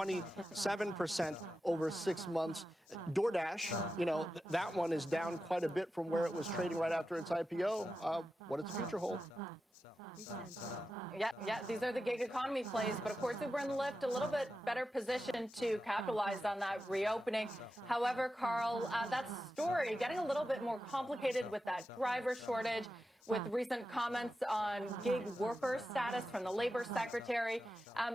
27% over 6 months. DoorDash, that one is down quite a bit from where it was trading right after its IPO. What does the future hold? Yeah, these are the gig economy plays, but of course Uber and Lyft a little bit better positioned to capitalize on that reopening. However, Carl, that story getting a little bit more complicated with that driver shortage, with recent comments on gig worker status from the labor secretary.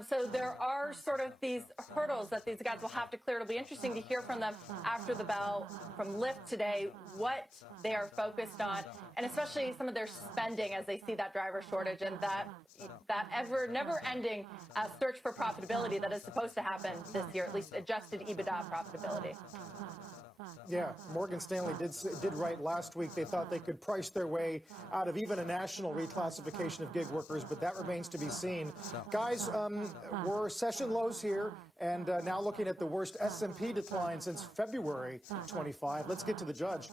So there are sort of these hurdles that these guys will have to clear. It'll be interesting to hear from them after the bell from Lyft today, what they are focused on, and especially some of their spending as they see that driver shortage and that never-ending search for profitability that is supposed to happen this year, at least adjusted EBITDA profitability. Yeah, Morgan Stanley did write last week they thought they could price their way out of even a national reclassification of gig workers, but that remains to be seen. Guys, we're session lows here, and now looking at the worst S&P decline since February 25. Let's get to the judge.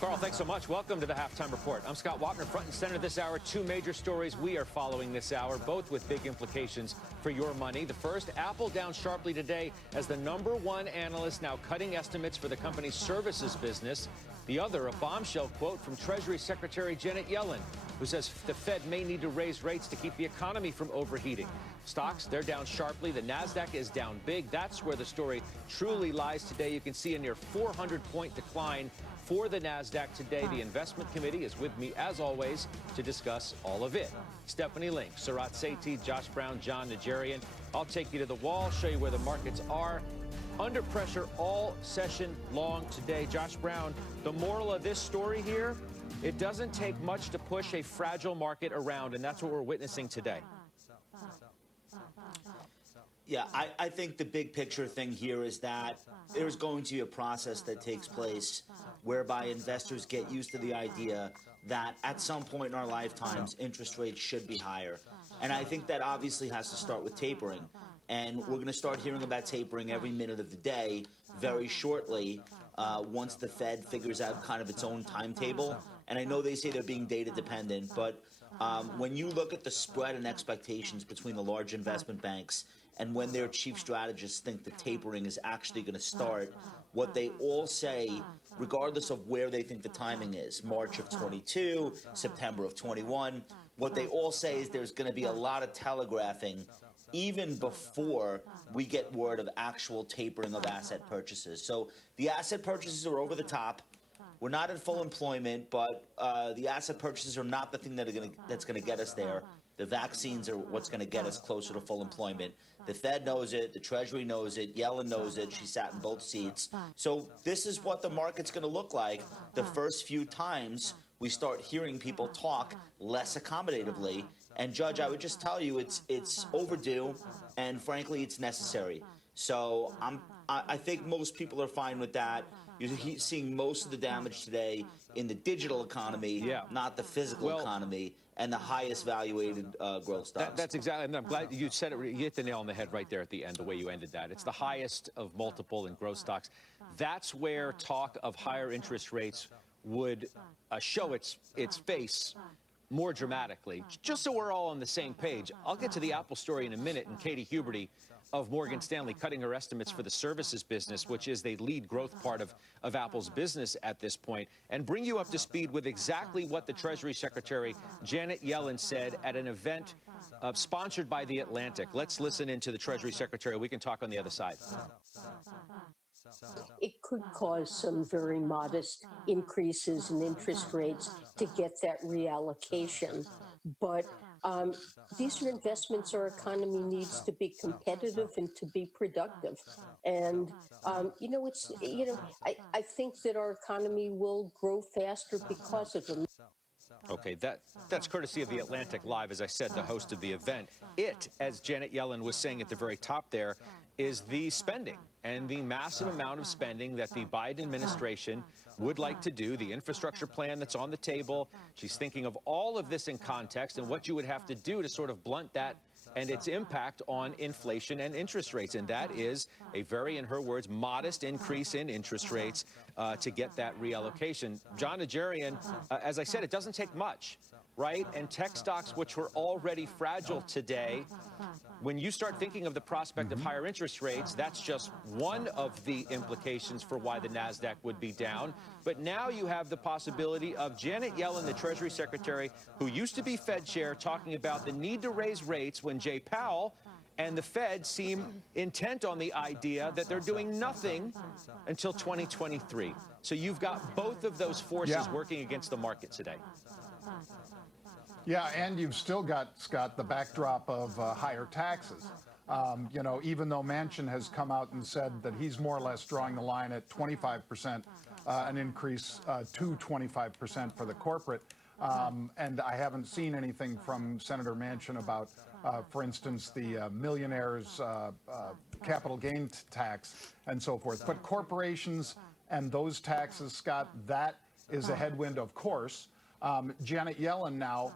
Carl, thanks so much. Welcome to the Halftime Report. I'm Scott Wapner, front and center this hour. Two major stories we are following this hour, both with big implications for your money. The first, Apple down sharply today as the #1 analyst now cutting estimates for the company's services business. The other, a bombshell quote from Treasury Secretary Janet Yellen, who says the Fed may need to raise rates to keep the economy from overheating. Stocks, they're down sharply. The Nasdaq is down big. That's where the story truly lies today. You can see a near 400-point decline for the Nasdaq today. The investment committee is with me, as always, to discuss all of it. Stephanie Link, Sarat Sethi, Josh Brown, John Najarian. I'll take you to the wall, show you where the markets are. Under pressure all session long today. Josh Brown, the moral of this story here, it doesn't take much to push a fragile market around, and that's what we're witnessing today. Yeah, I think the big picture thing here is that there's going to be a process that takes place whereby investors get used to the idea that at some point in our lifetimes, interest rates should be higher. And I think that obviously has to start with tapering. And we're going to start hearing about tapering every minute of the day very shortly once the Fed figures out kind of its own timetable. And I know they say they're being data dependent, but when you look at the spread and expectations between the large investment banks and when their chief strategists think the tapering is actually going to start, what they all say, regardless of where they think the timing is, March of 22, September of 21, what they all say is there's going to be a lot of telegraphing even before we get word of actual tapering of asset purchases. So the asset purchases are over the top. We're not in full employment, but the asset purchases are not the thing that's going to get us there. The vaccines are what's going to get us closer to full employment. The Fed knows it. The Treasury knows it. Yellen knows it. She sat in both seats. So this is what the market's going to look like the first few times we start hearing people talk less accommodatively. And, Judge, I would just tell you it's overdue, and, frankly, it's necessary. So I think most people are fine with that. You're seeing most of the damage today in the digital economy, not the physical economy, and the highest valuated growth stocks. That's exactly, and I'm glad you said it. You hit the nail on the head right there at the end, the way you ended that. It's the highest of multiple and growth stocks. That's where talk of higher interest rates would show its face more dramatically. Just so we're all on the same page, I'll get to the Apple story in a minute, and Katie Huberty of Morgan Stanley cutting her estimates for the services business, which is the lead growth part of Apple's business at this point, and bring you up to speed with exactly what the Treasury Secretary Janet Yellen said at an event sponsored by The Atlantic. Let's listen into the Treasury Secretary. We can talk on the other side. It could cause some very modest increases in interest rates to get that reallocation. But these are investments our economy needs to be competitive and to be productive. And, I think that our economy will grow faster because of them. Okay, that's courtesy of The Atlantic Live, as I said, the host of the event. It, as Janet Yellen was saying at the very top there, is the spending and the massive amount of spending that the Biden administration would like to do, the infrastructure plan that's on the table. She's thinking of all of this in context and what you would have to do to sort of blunt that and its impact on inflation and interest rates. And that is a very, in her words, modest increase in interest rates to get that reallocation. John Najarian, as I said, it doesn't take much, right? And tech stocks, which were already fragile today, when you start thinking of the prospect of higher interest rates, that's just one of the implications for why the NASDAQ would be down. But now you have the possibility of Janet Yellen, the Treasury Secretary, who used to be Fed chair, talking about the need to raise rates when Jay Powell and the Fed seem intent on the idea that they're doing nothing until 2023. So you've got both of those forces working against the market today. Yeah, and you've still got, Scott, the backdrop of higher taxes. You know, even though Manchin has come out and said that he's more or less drawing the line at 25%, an increase to 25% for the corporate. And I haven't seen anything from Senator Manchin about, for instance, the millionaires' capital gain tax and so forth. But corporations and those taxes, Scott, that is a headwind, of course. Janet Yellen now,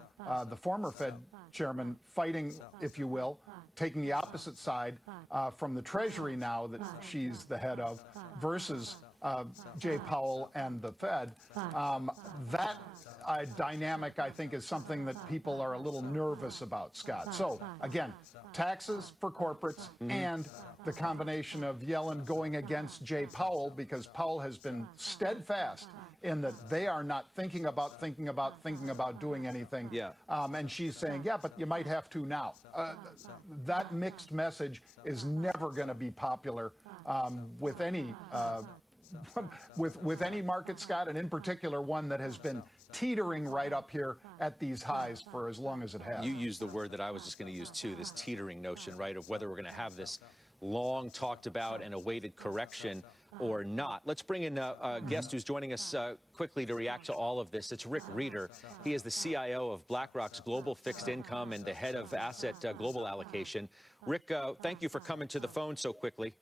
the former Fed chairman, fighting, if you will, taking the opposite side from the Treasury now that she's the head of versus Jay Powell and the Fed. That dynamic, I think, is something that people are a little nervous about, Scott. So, again, taxes for corporates and the combination of Yellen going against Jay Powell, because Powell has been steadfast in that they are not thinking about doing anything. Yeah. And she's saying, yeah, but you might have to now. That mixed message is never going to be popular with any with any market, Scott, and in particular one that has been teetering right up here at these highs for as long as it has. You used the word that I was just going to use too, this teetering notion, right, of whether we're going to have this long talked about and awaited correction or not. Let's bring in a guest who's joining us quickly to react to all of this. It's Rick Reeder. He is the CIO of BlackRock's Global Fixed Income and the head of Asset Global Allocation. Rick, thank you for coming to the phone so quickly.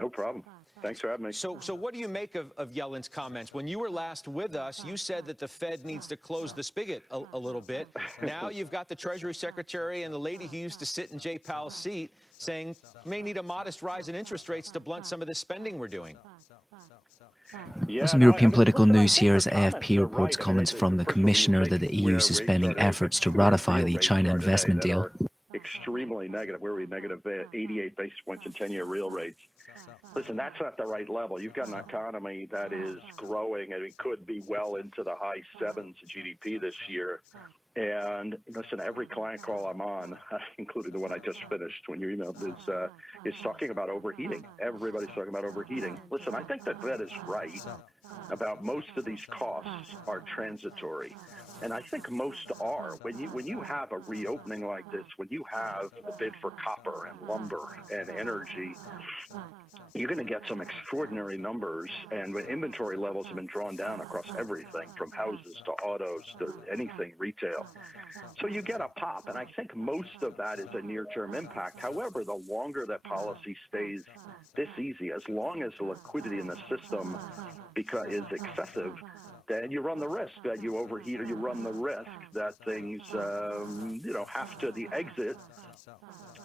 No problem. Thanks for having me. So what do you make of Yellen's comments? When you were last with us, you said that the Fed needs to close the spigot a little bit. Now you've got the Treasury Secretary and the lady who used to sit in Jay Powell's seat saying may need a modest rise in interest rates to blunt some of the spending we're doing. Yeah, Some European political news here as AFP reports comments from the Commissioner that the EU is suspending efforts to ratify the China investment deal. Extremely negative. Where we negative 88 basis points in 10-year real rates. Listen, that's not the right level. You've got an economy that is growing, and it could be well into the high sevens GDP this year. And listen, every client call I'm on, including the one I just finished when you emailed, is talking about overheating. Everybody's talking about overheating. Listen, I think that Fed is right about most of these costs are transitory. And I think most are. When you have a reopening like this, when you have the bid for copper and lumber and energy, you're going to get some extraordinary numbers. And when inventory levels have been drawn down across everything from houses to autos to anything retail. So you get a pop. And I think most of that is a near-term impact. However, the longer that policy stays this easy, as long as the liquidity in the system is excessive, then you run the risk that you overheat, or you run the risk that things, have to, the exit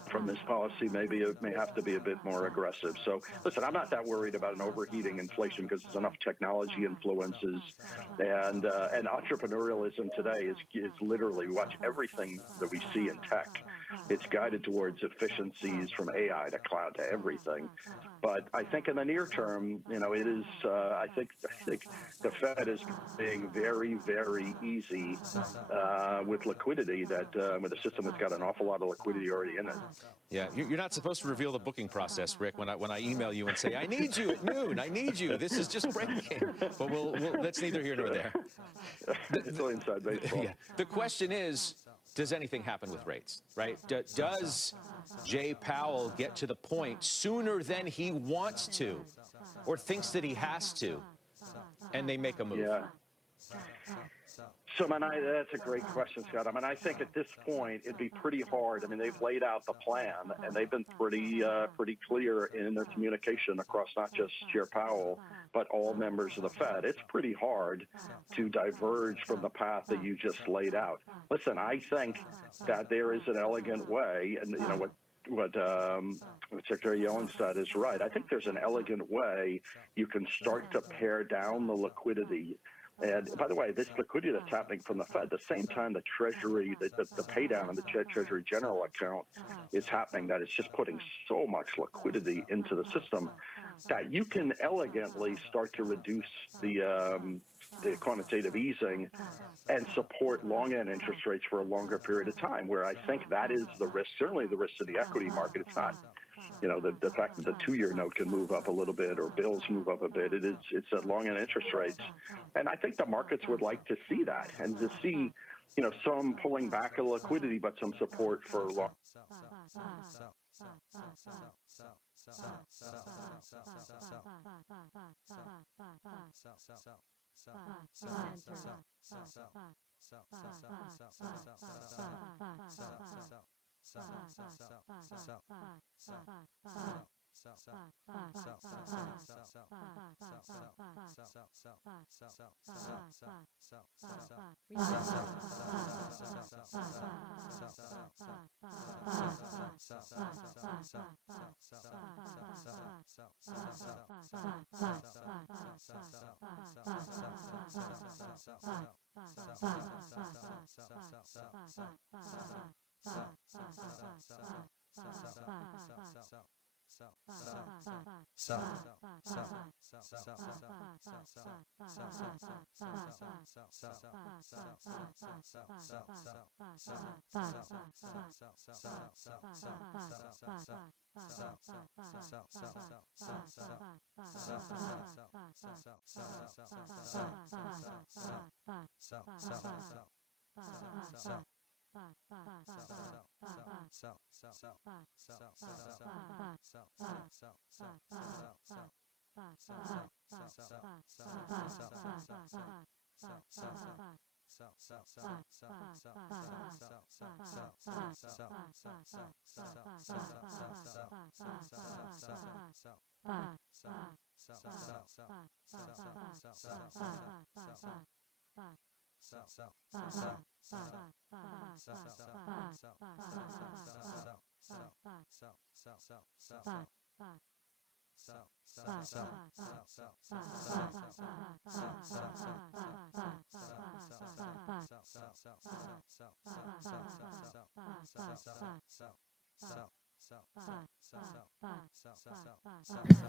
from this policy maybe it may have to be a bit more aggressive. So listen, I'm not that worried about an overheating inflation because there's enough technology influences, and entrepreneurialism today is literally, we watch everything that we see in tech. It's guided towards efficiencies from AI to cloud to everything. But I think in the near term, it is. I think the Fed is being very, very easy with liquidity. That with a system that's got an awful lot of liquidity already in it. Yeah, you're not supposed to reveal the booking process, Rick. When I email you and say I need you at noon, I need you. This is just breaking. But we'll that's neither here nor there. It's all inside baseball. Yeah. The question is, does anything happen with rates, right? Does Jay Powell get to the point sooner than he wants to or thinks that he has to, and they make a move? Yeah. So, that's a great question, Scott. I think at this point it'd be pretty hard. They've laid out the plan, and they've been pretty clear in their communication across not just Chair Powell, but all members of the Fed. It's pretty hard to diverge from the path that you just laid out. Listen, I think that there is an elegant way, and what Secretary Yellen said is right. I think there's an elegant way you can start to pare down the liquidity. And by the way, this liquidity that's happening from the Fed, at the same time the Treasury, the pay down on the Treasury General account is happening, that it's just putting so much liquidity into the system that you can elegantly start to reduce the quantitative easing and support long-end interest rates for a longer period of time, where I think that is the risk, certainly the risk to the equity market. It's not, the fact that the 2-year note can move up a little bit or bills move up a bit. It's at long-end interest rates. And I think the markets would like to see that and to see, some pulling back of liquidity, but some support for long.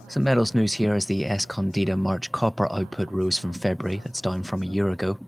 Some metals news here as the Escondida March copper output rose from February. That's down from a year ago.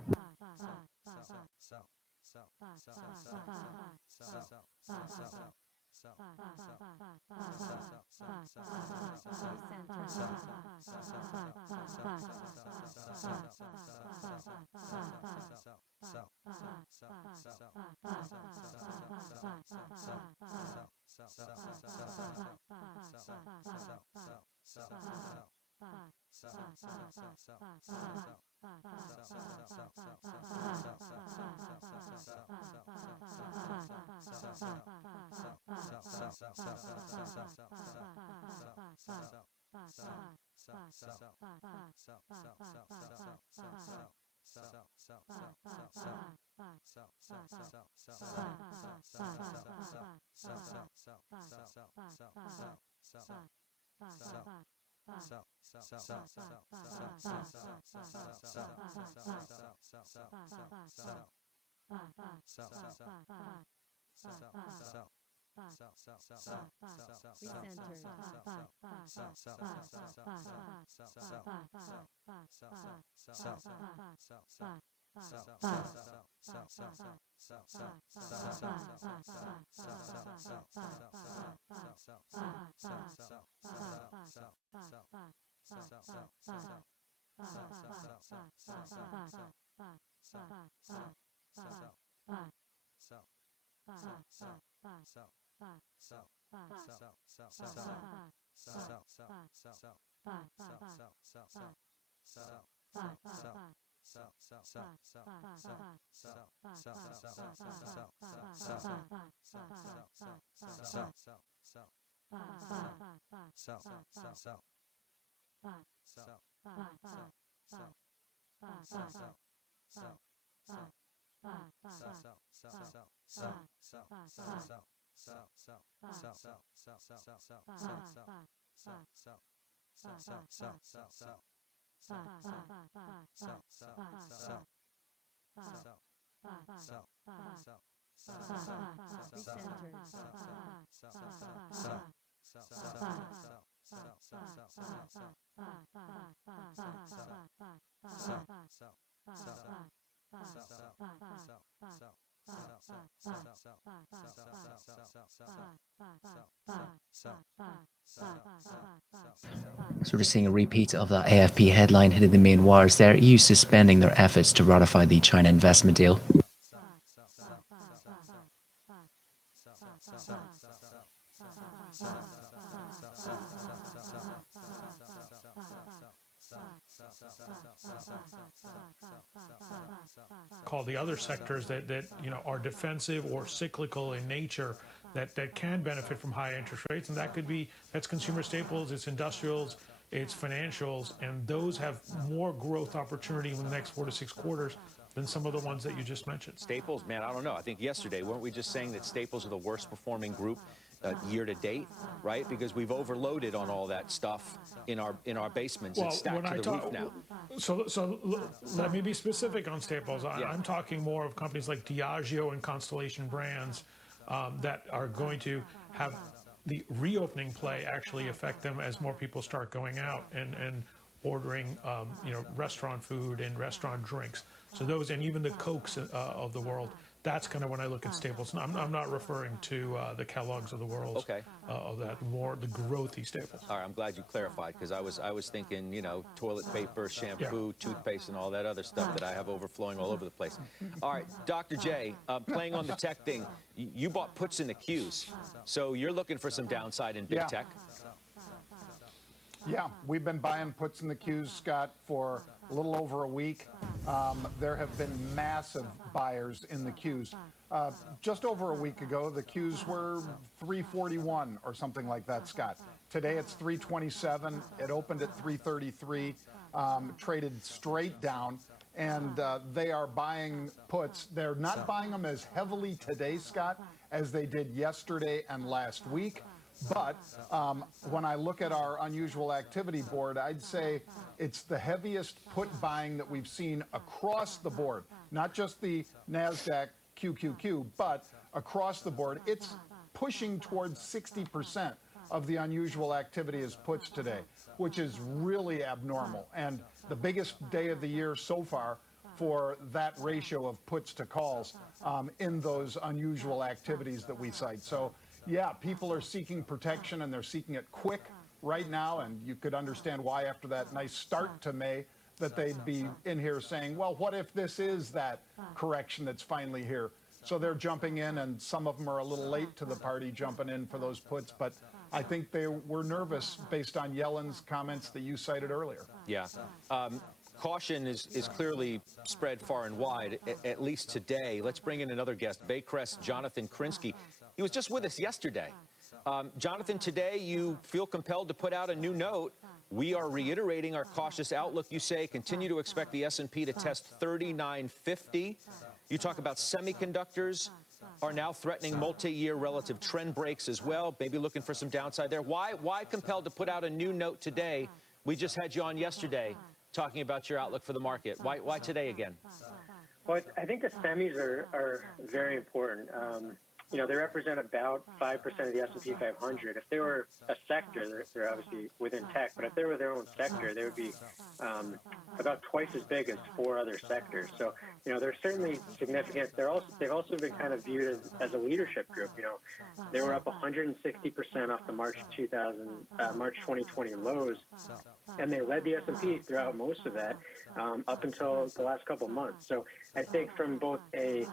So we're seeing a repeat of that AFP headline hitting the main wires there. EU suspending their efforts to ratify the China investment deal. Call the other sectors that are defensive or cyclical in nature that can benefit from high interest rates, and that's consumer staples, it's industrials, it's financials, and those have more growth opportunity in the next 4 to 6 quarters than some of the ones that you just mentioned. Staples, man, I don't know. I think yesterday, weren't we just saying that staples are the worst performing group year to date, right? Because we've overloaded on all that stuff in our basements. It's stacked to the roof now. So let me be specific on staples. I'm talking more of companies like Diageo and Constellation Brands that are going to have the reopening play actually affect them as more people start going out and ordering restaurant food and restaurant drinks. So those, and even the Cokes of the world, that's kind of when I look at staples. I'm not referring to the Kellogg's of the world. Okay. Of that, more the growthy staples. All right, I'm glad you clarified, because I was thinking, toilet paper, shampoo, toothpaste, and all that other stuff that I have overflowing all over the place. All right, Dr. J, playing on the tech thing, you bought puts in the Qs, so you're looking for some downside in big tech. Yeah, we've been buying puts in the Qs, Scott, for a little over a week. There have been massive buyers in the Qs. Just over a week ago, the Qs were 341 or something like that, Scott. Today it's 327. It opened at 333, traded straight down, and they are buying puts. They're not buying them as heavily today, Scott, as they did yesterday and last week. But when I look at our unusual activity board, I'd say it's the heaviest put buying that we've seen across the board, not just the NASDAQ QQQ, but across the board. It's pushing towards 60% of the unusual activity is puts today, which is really abnormal, and the biggest day of the year so far for that ratio of puts to calls in those unusual activities that we cite. So yeah, people are seeking protection, and they're seeking it quick right now, and you could understand why after that nice start to May that they'd be in here saying, well, what if this is that correction that's finally here? So they're jumping in, and some of them are a little late to the party jumping in for those puts, but I think they were nervous based on Yellen's comments that you cited earlier. Yeah. Caution is clearly spread far and wide, at least today. Let's bring in another guest, Baycrest's Jonathan Krinsky. He was just with us yesterday. Jonathan, today you feel compelled to put out a new note. We are reiterating our cautious outlook. You say continue to expect the S&P to test 3950. You talk about semiconductors are now threatening multi-year relative trend breaks as well, maybe looking for some downside there. Why compelled to put out a new note today? We just had you on yesterday talking about your outlook for the market. Why today again? Well, I think the semis are very important. They represent about 5% of the S&P 500. If they were a sector, they're obviously within tech, but if they were their own sector, they would be about twice as big as 4 other sectors. So, they're certainly significant. They've also been kind of viewed as a leadership group. They were up 160% off the March 2020 lows, and they led the S&P throughout most of that up until the last couple of months. So I think from both a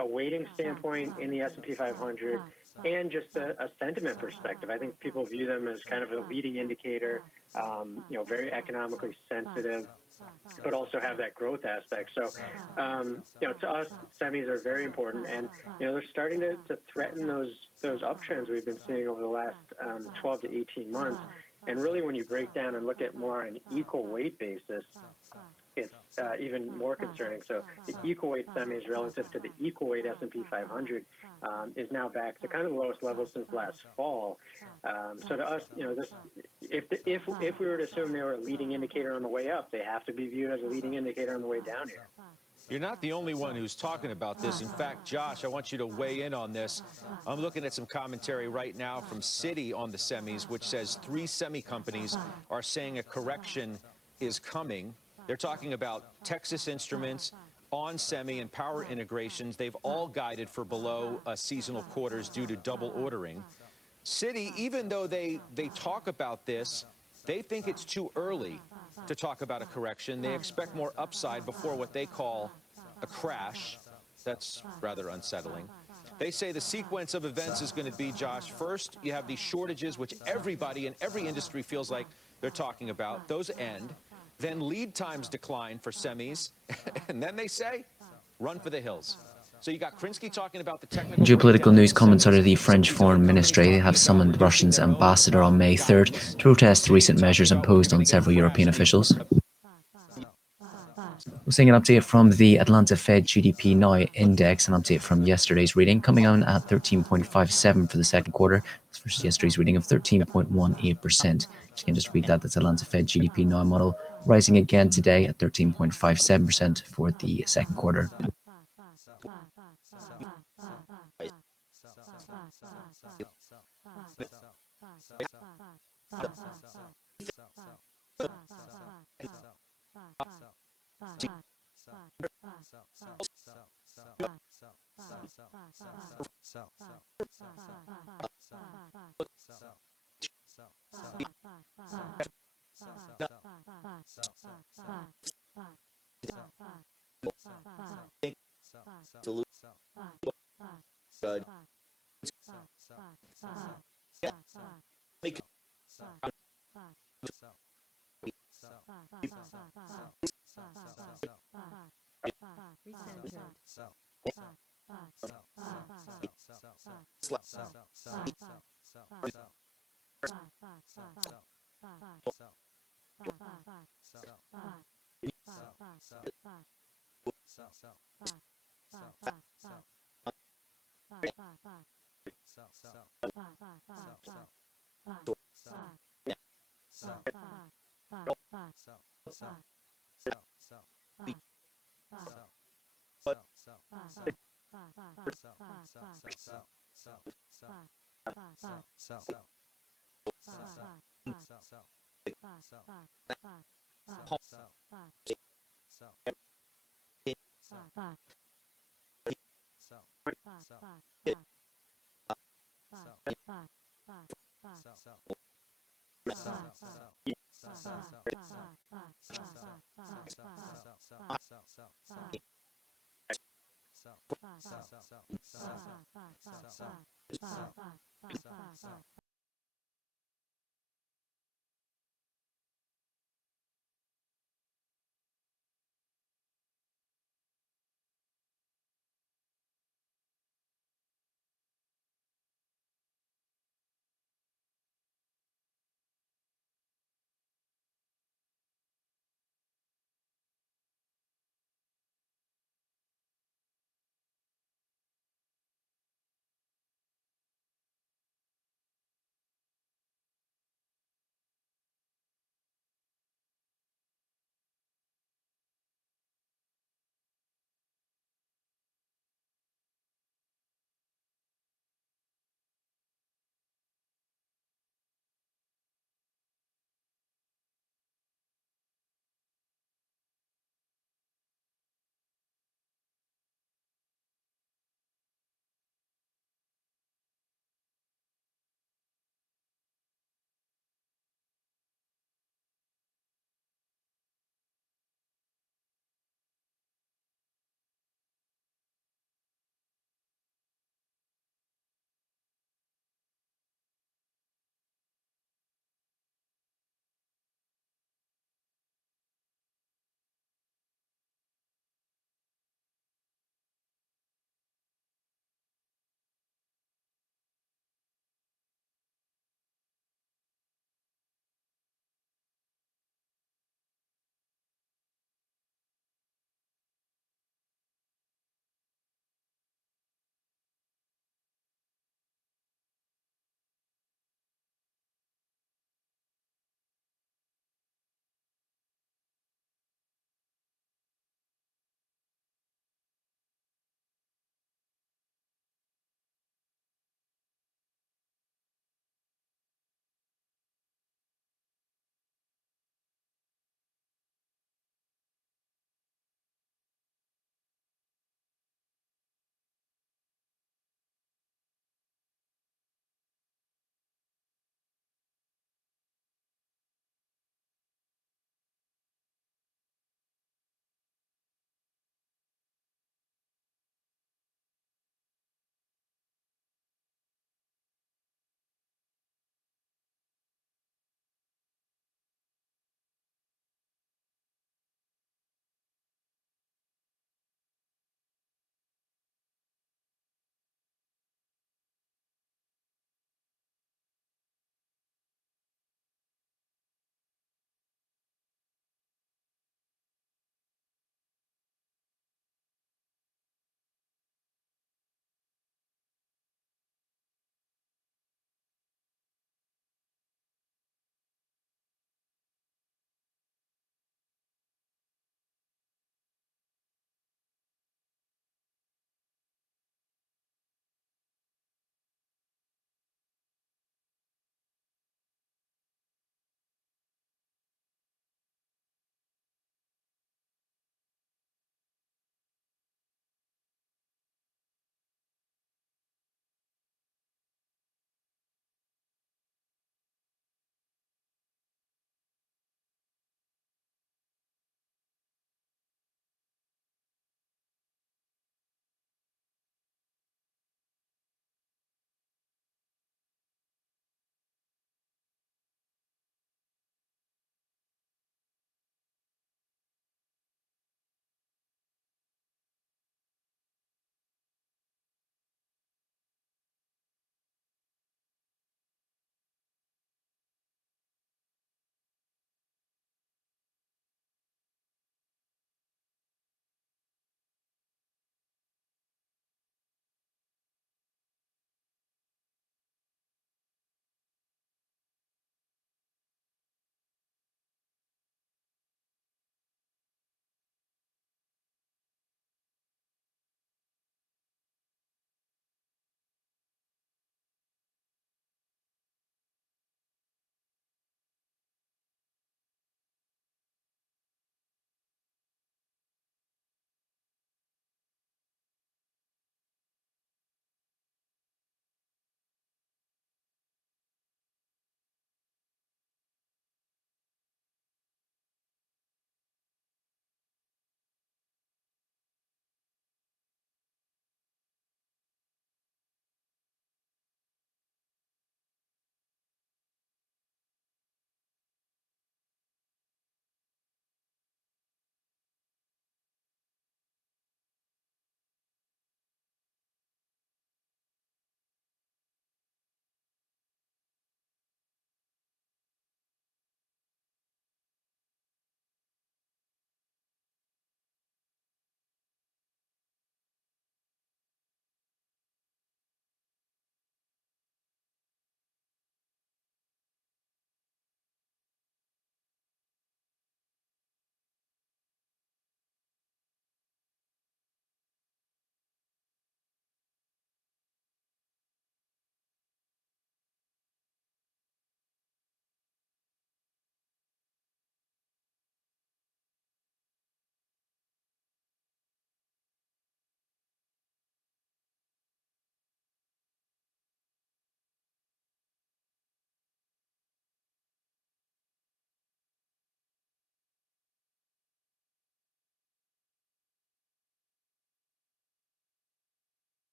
weighting standpoint in the S&P 500 and just a sentiment perspective, I think people view them as kind of a leading indicator, very economically sensitive, but also have that growth aspect. So, to us, semis are very important, and, they're starting to threaten those uptrends we've been seeing over the last 12 to 18 months. And really, when you break down and look at more on an equal weight basis, it's even more concerning. So the equal weight semis relative to the equal weight S&P 500 is now back to kind of the lowest level since last fall. So to us, this if we were to assume they were a leading indicator on the way up, they have to be viewed as a leading indicator on the way down here. You're not the only one who's talking about this. In fact, Josh, I want you to weigh in on this. I'm looking at some commentary right now from Citi on the semis, which says 3 semi companies are saying a correction is coming. They're talking about Texas Instruments, On Semi, and Power Integrations. They've all guided for below seasonal quarters due to double ordering. Citi, even though they talk about this, they think it's too early to talk about a correction. They expect more upside before what they call a crash. That's rather unsettling. They say the sequence of events is going to be, Josh, first you have these shortages, which everybody in every industry feels like they're talking about. Those end. Then lead times decline for semis. And then they say, run for the hills. So you got Krinsky talking about the technical... Geopolitical news comments out of the French Foreign Ministry have summoned Russia's ambassador on May 3rd to protest recent measures imposed on several European officials. We're seeing an update from the Atlanta Fed GDP Now index, an update from yesterday's reading, coming on at 13.57 for the second quarter, versus yesterday's reading of 13.18%. You can just read that. That's Atlanta Fed GDP Now model, rising again today at 13.57% for the second quarter.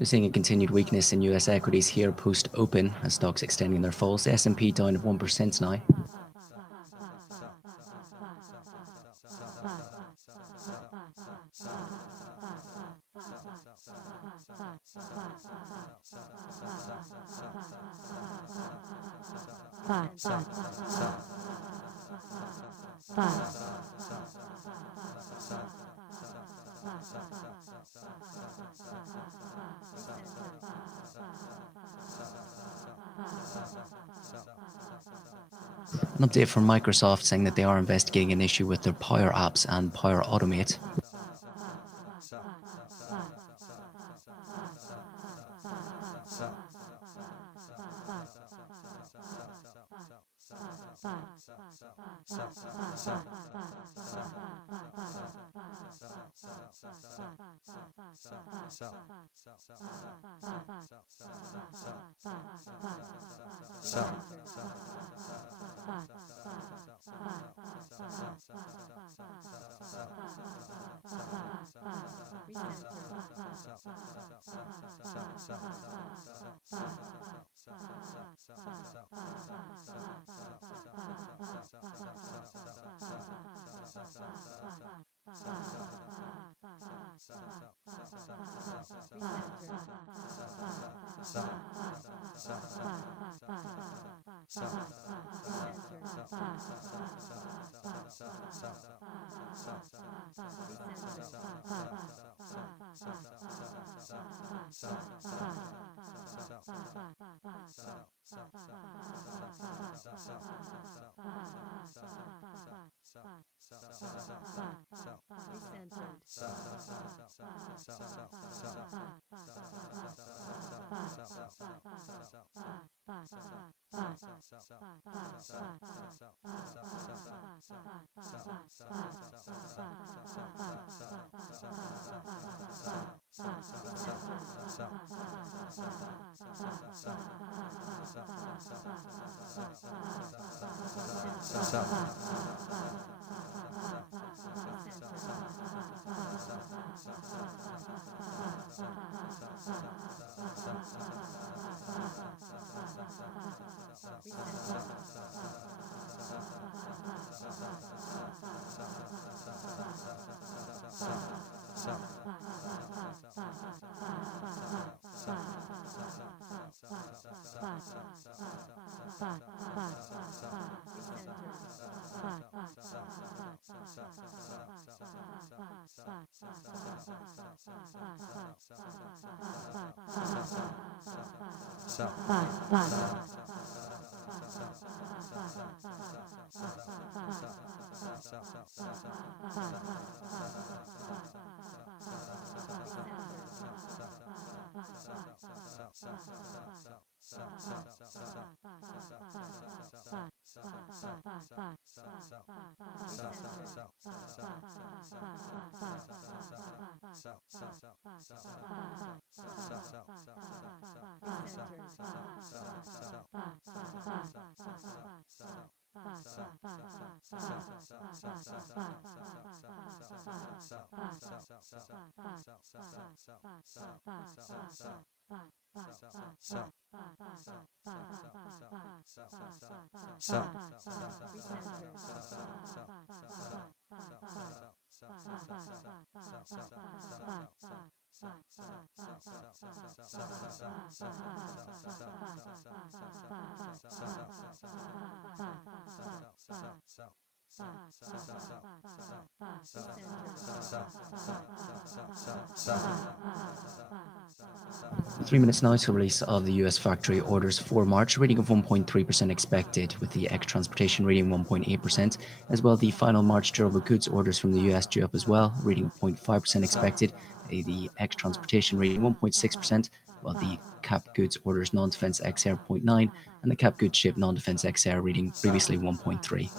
So seeing a continued weakness in US equities here post-open as stocks extending their falls. The S&P down at 1% now. An update from Microsoft saying that they are investigating an issue with their Power Apps and Power Automate. Three minutes now to release of the US factory orders for March, reading of 1.3% expected, with the ex-transportation reading 1.8%. As well, the final March durable goods orders from the US due up as well, reading of 0.5% expected. The ex-transportation reading 1.6%, while the cap goods orders non-defense XR 0.9, and the cap goods ship non-defense XR reading previously 1.3.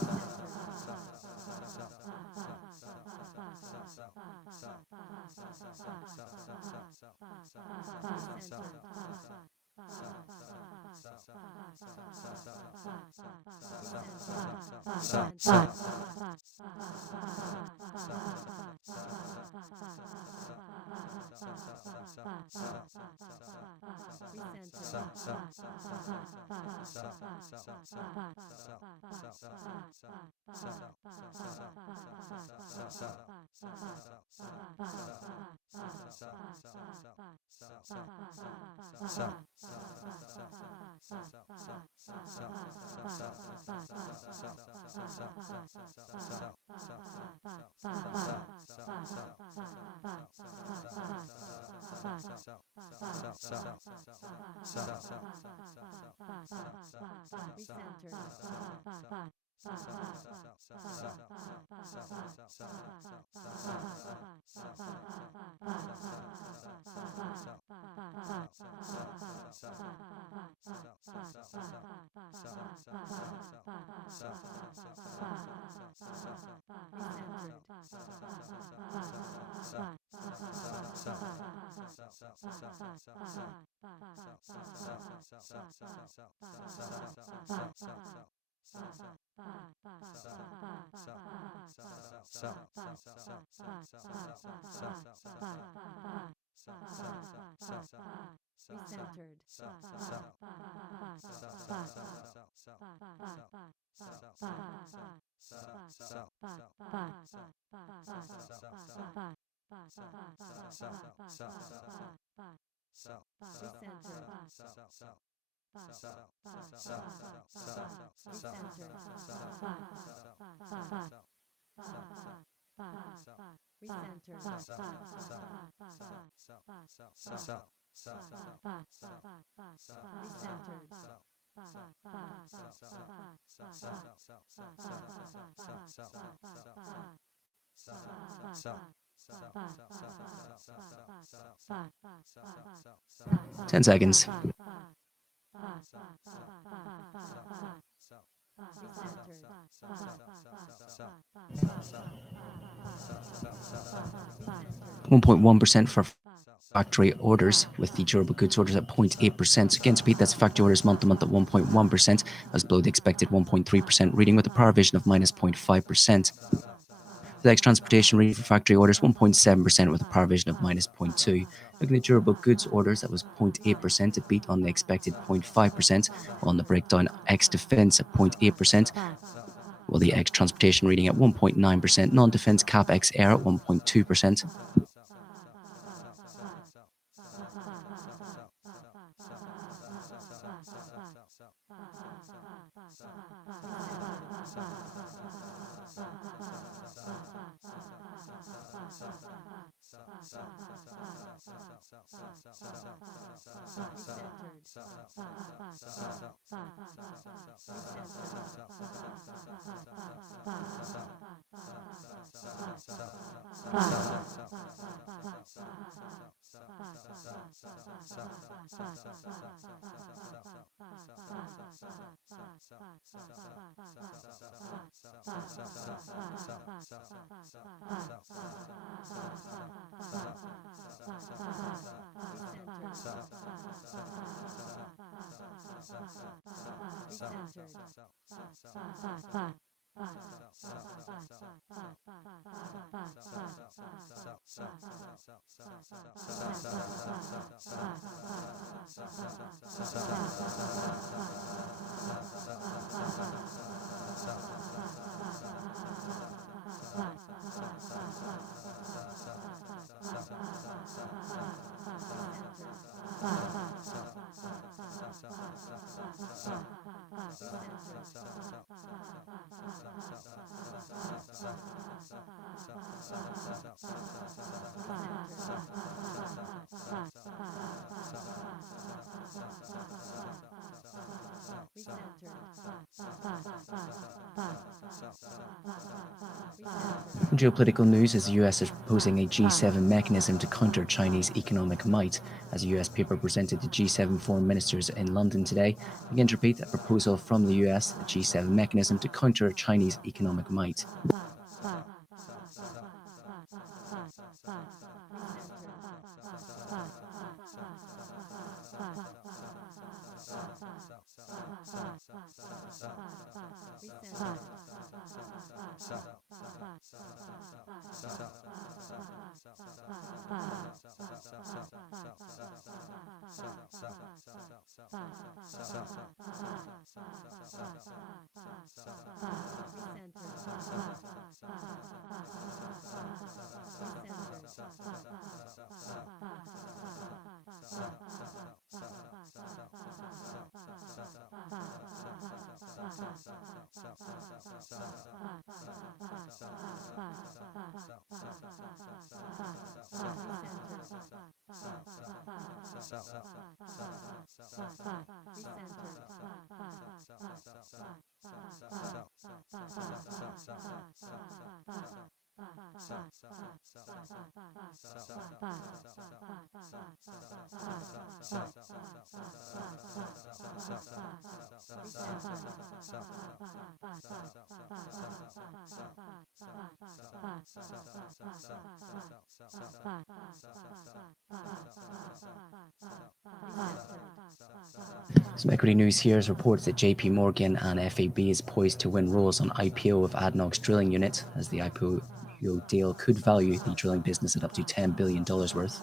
Ten seconds. .1% for factory orders, with the durable goods orders at 0.8%. Again, to repeat, that's factory orders month to month at 1.1%, as below the expected 1.3% reading, with a power vision of minus 0.5%. The ex-transportation reading for factory orders 1.7%, with a power vision of minus 0.2. Looking at durable goods orders, that was 0.8%, a beat on the expected 0.5%, while on the breakdown, ex-defense at 0.8%, while the ex-transportation reading at 1.9%, non-defense cap XR at 1.2%. Geopolitical news as the US is proposing a G7 mechanism to counter Chinese economic might. As a US paper presented to G7 foreign ministers in London today, again to repeat, a proposal from the US, a G7 mechanism to counter Chinese economic might. Some equity news here is reports that JP Morgan and FAB is poised to win roles on IPO of ADNOC's drilling unit, as the IPO deal could value the drilling business at up to $10 billion worth.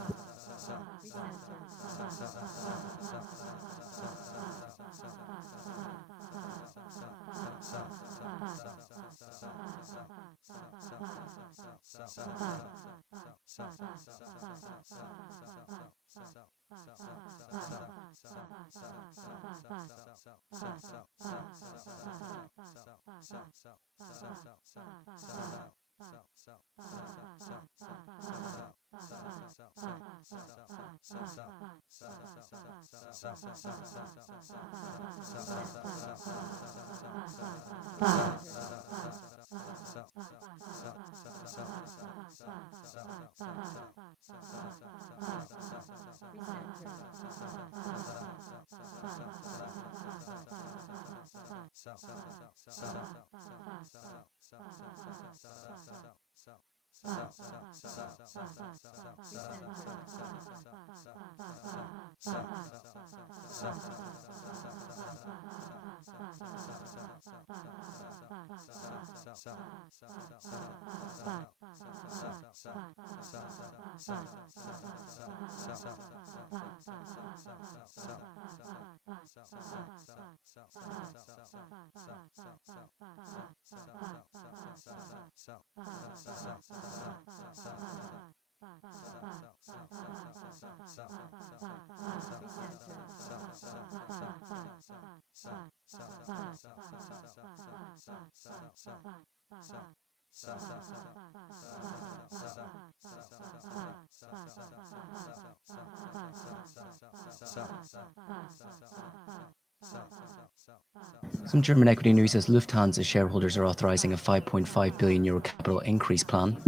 Some German equity news as Lufthansa shareholders are authorising a €5.5 billion capital increase plan.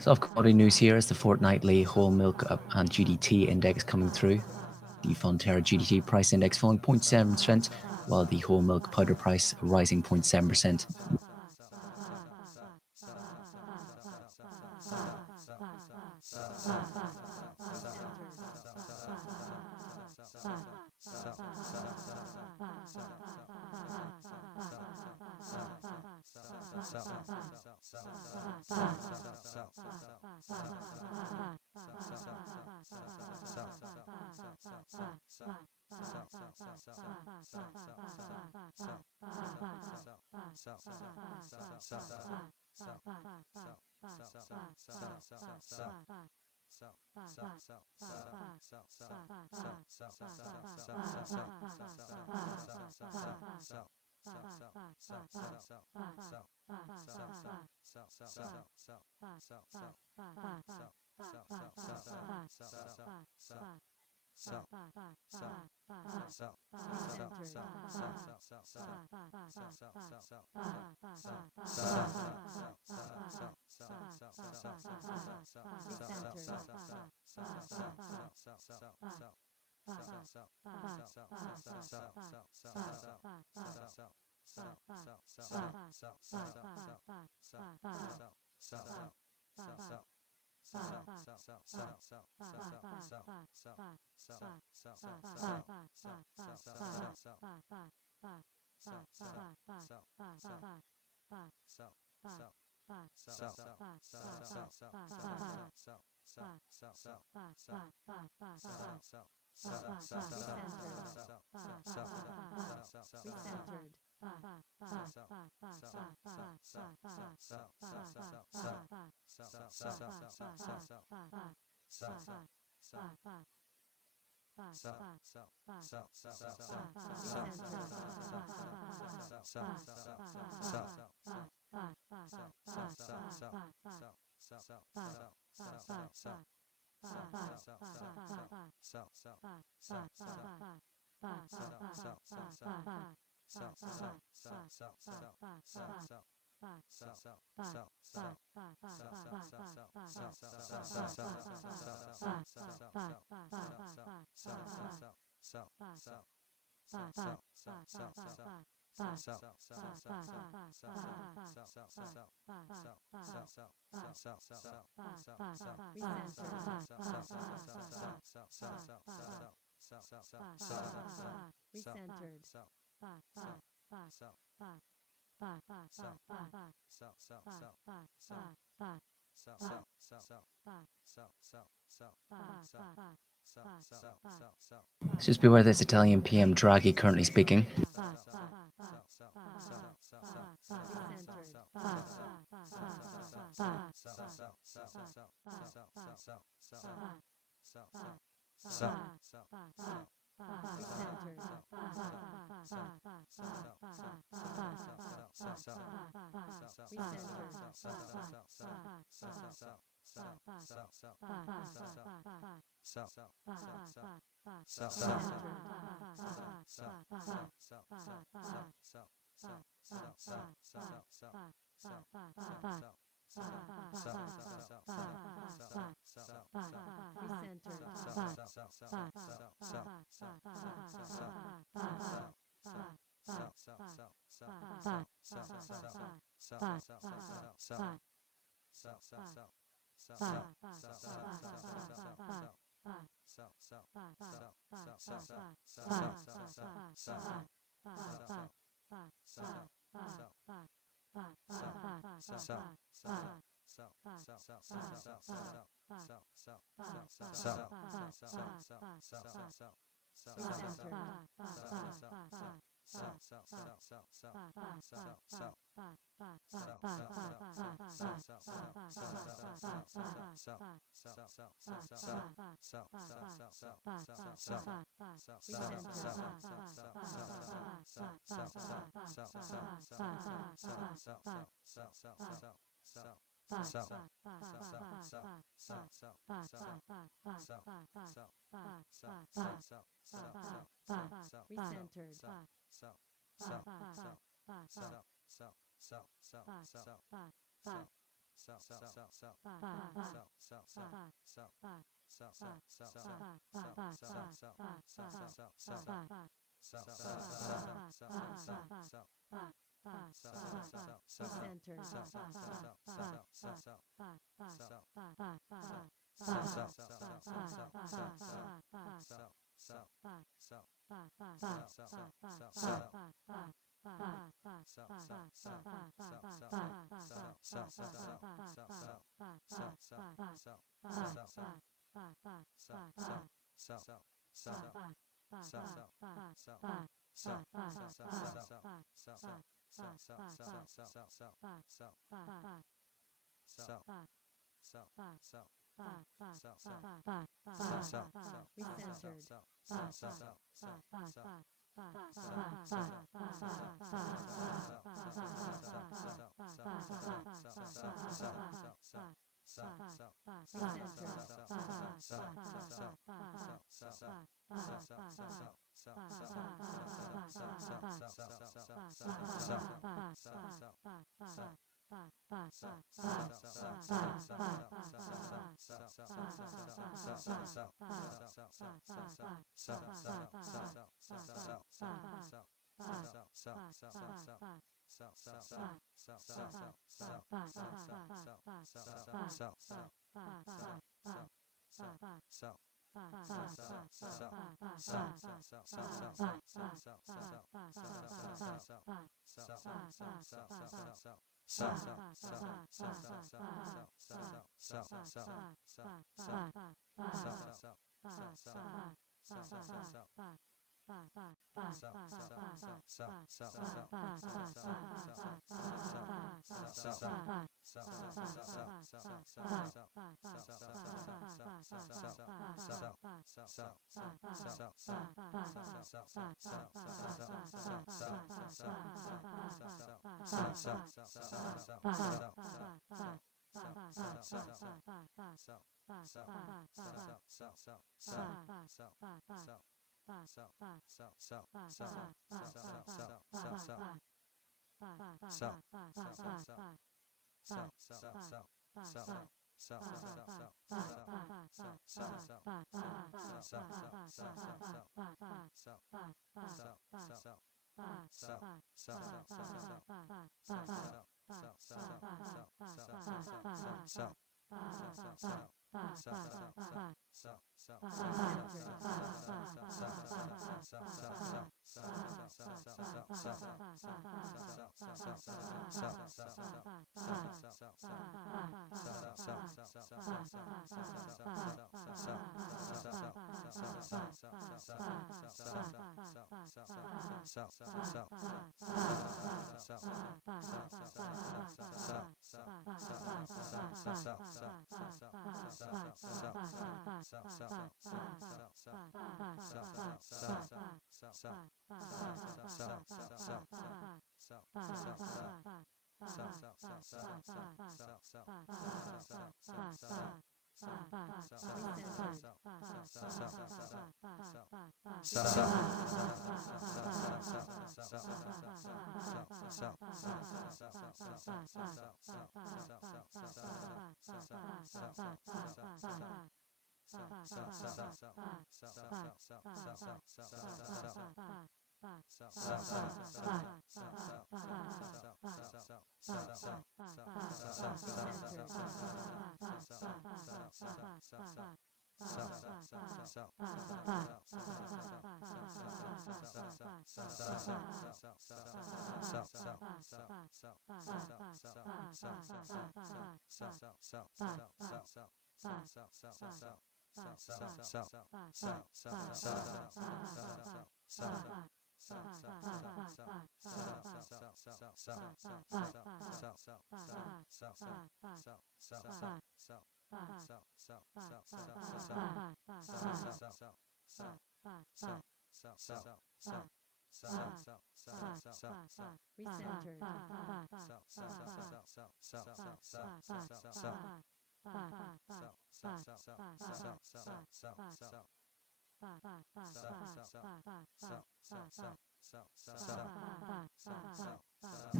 So of commodity news here is the fortnightly whole milk and GDT index coming through. The Fonterra GDT price index falling 0.7%, while the whole milk powder price rising 0.7%. Just beware this Italian PM Draghi currently speaking.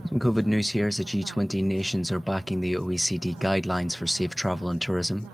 Some COVID news here as the G20 nations are backing the OECD guidelines for safe travel and tourism.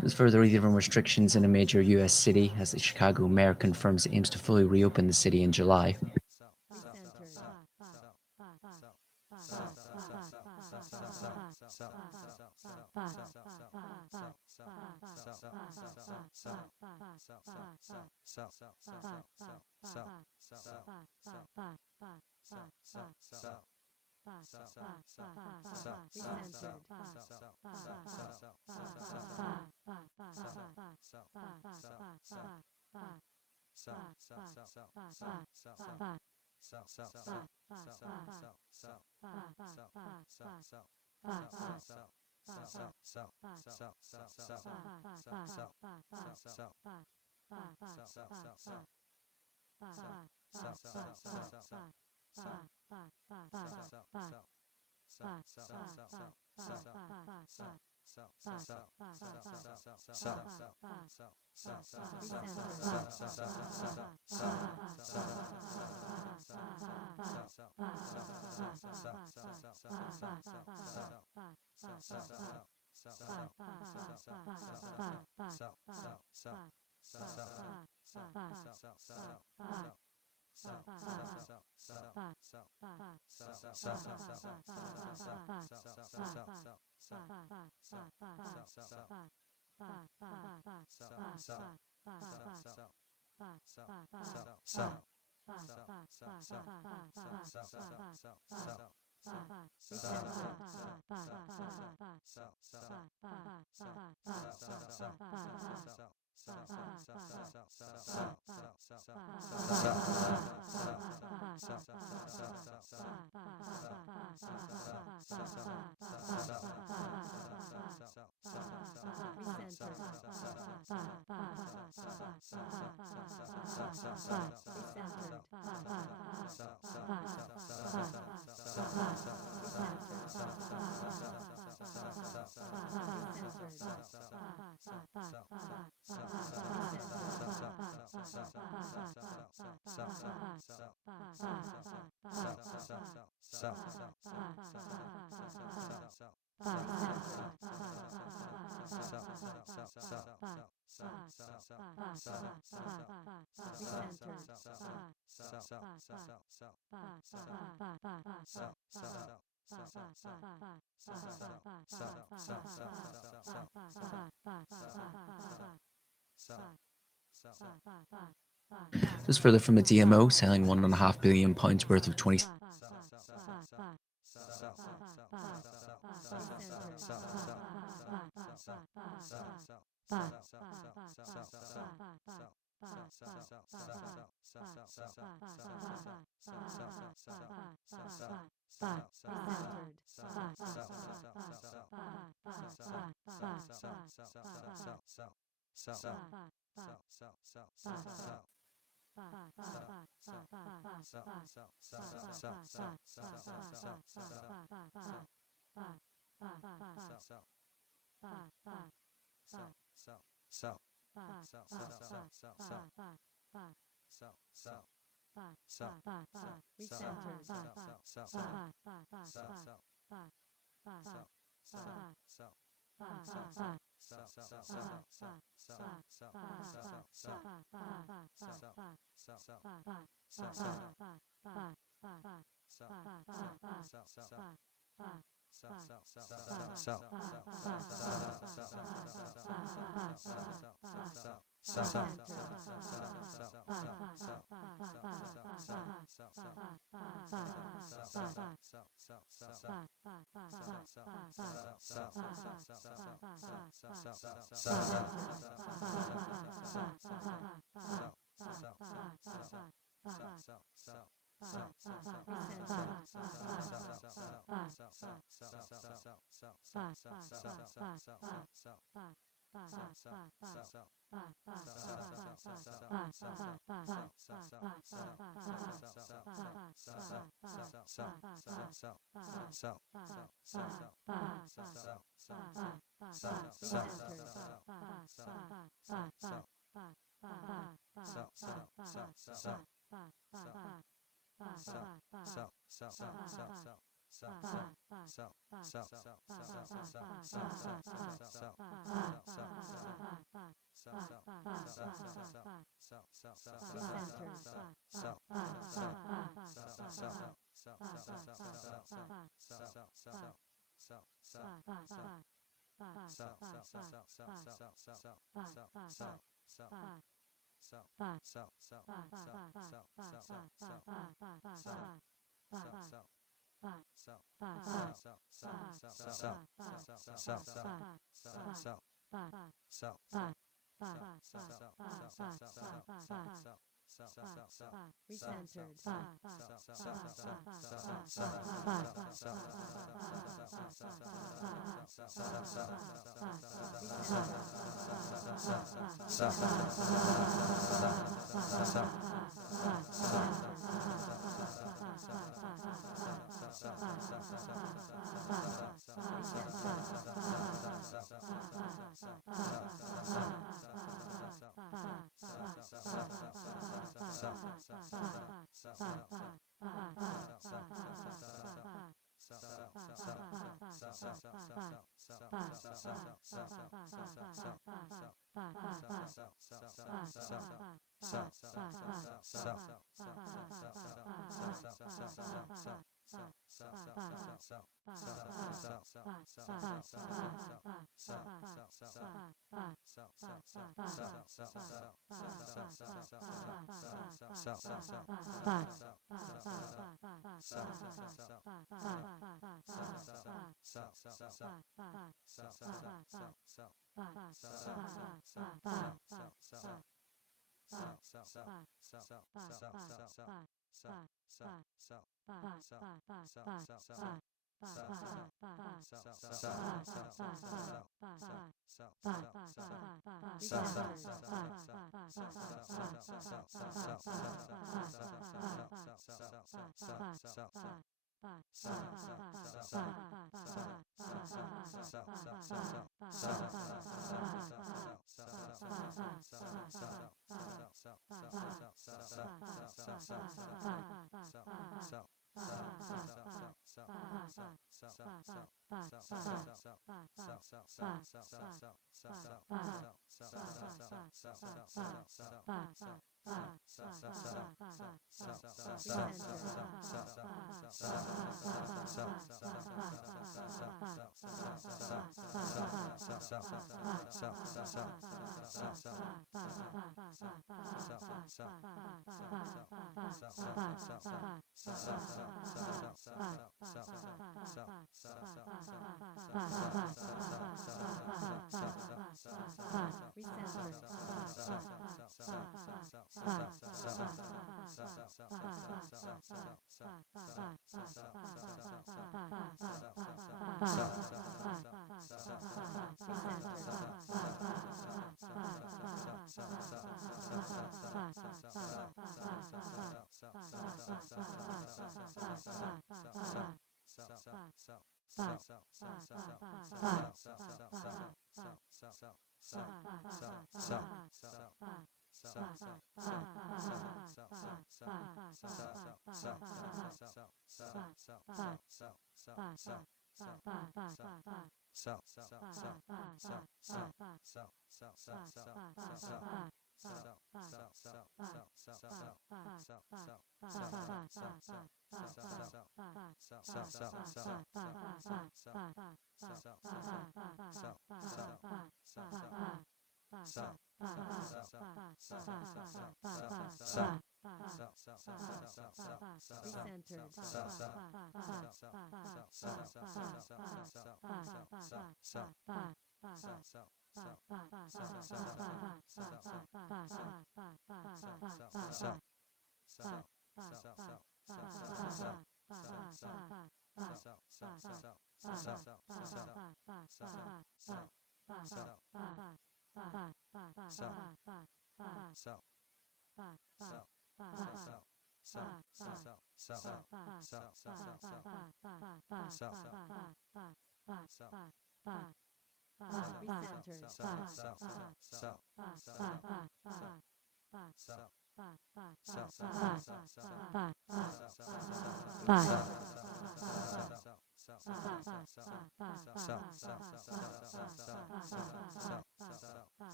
There's further even restrictions in a major US city as the Chicago mayor confirms it aims to fully reopen the city in July. This is further from the DMO, selling £1.5 billion worth of 20.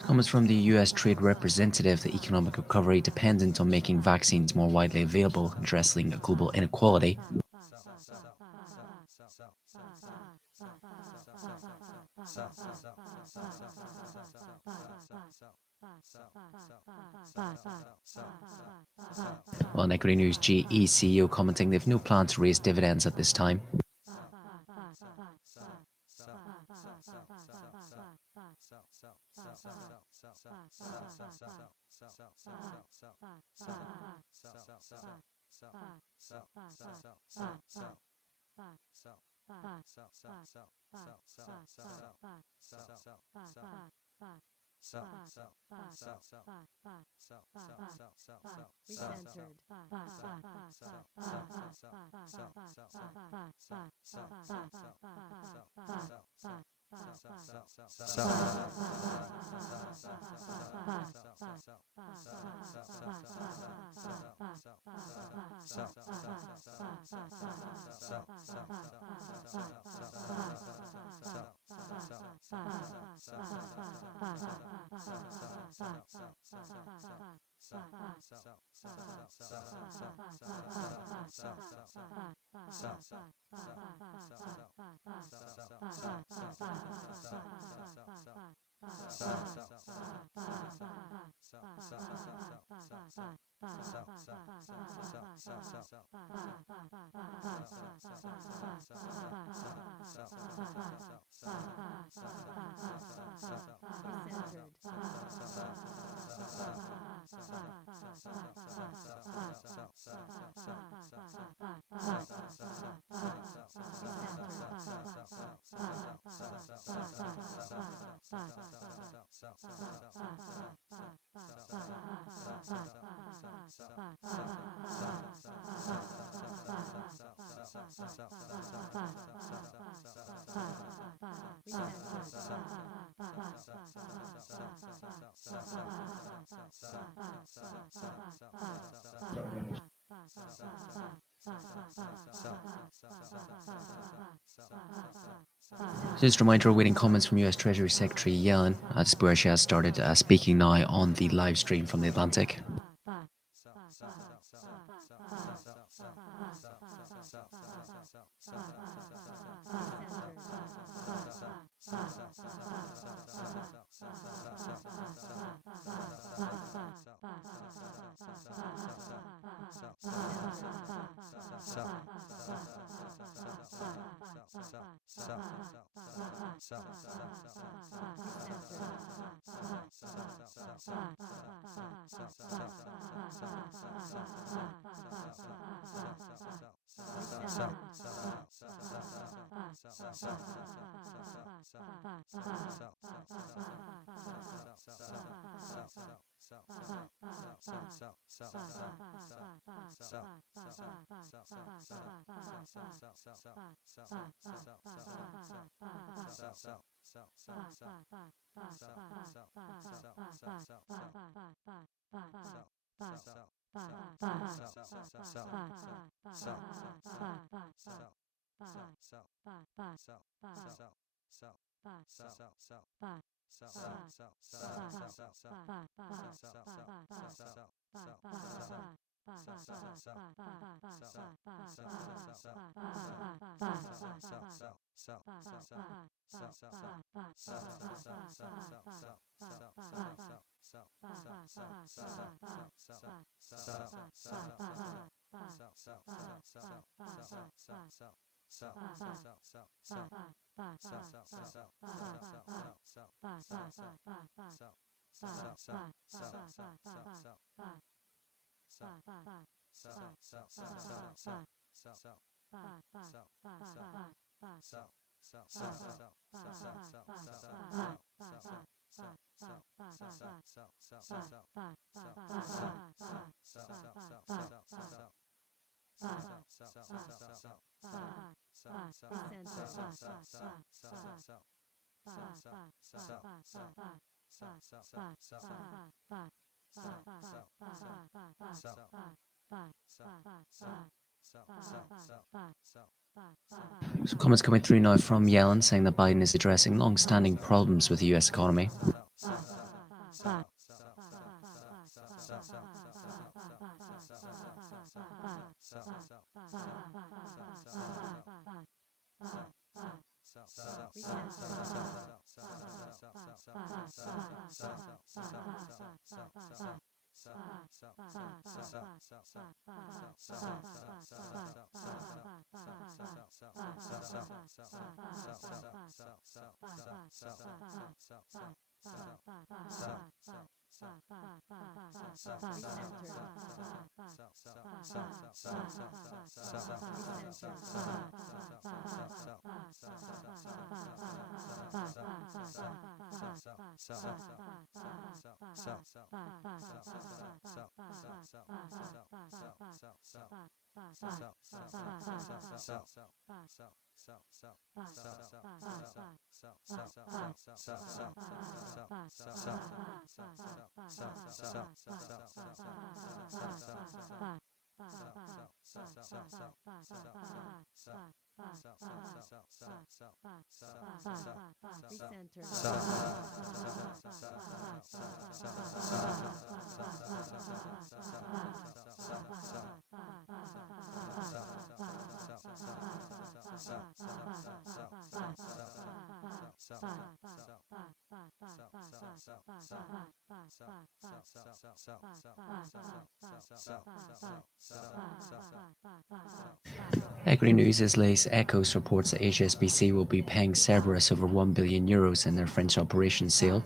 Comments from the US Trade Representative, the economic recovery dependent on making vaccines more widely available, addressing global inequality. Well, in equity news, GE CEO commenting they've no plan to raise dividends at this time. Just a reminder, awaiting comments from US Treasury Secretary Yellen. This is where she has started speaking now on the live stream from the Atlantic. Some comments coming through now from Yellen saying that Biden is addressing long-standing problems with the US economy. Equity news is latest Ecos reports that HSBC will be paying Cerberus over €1 billion in their French operations sale.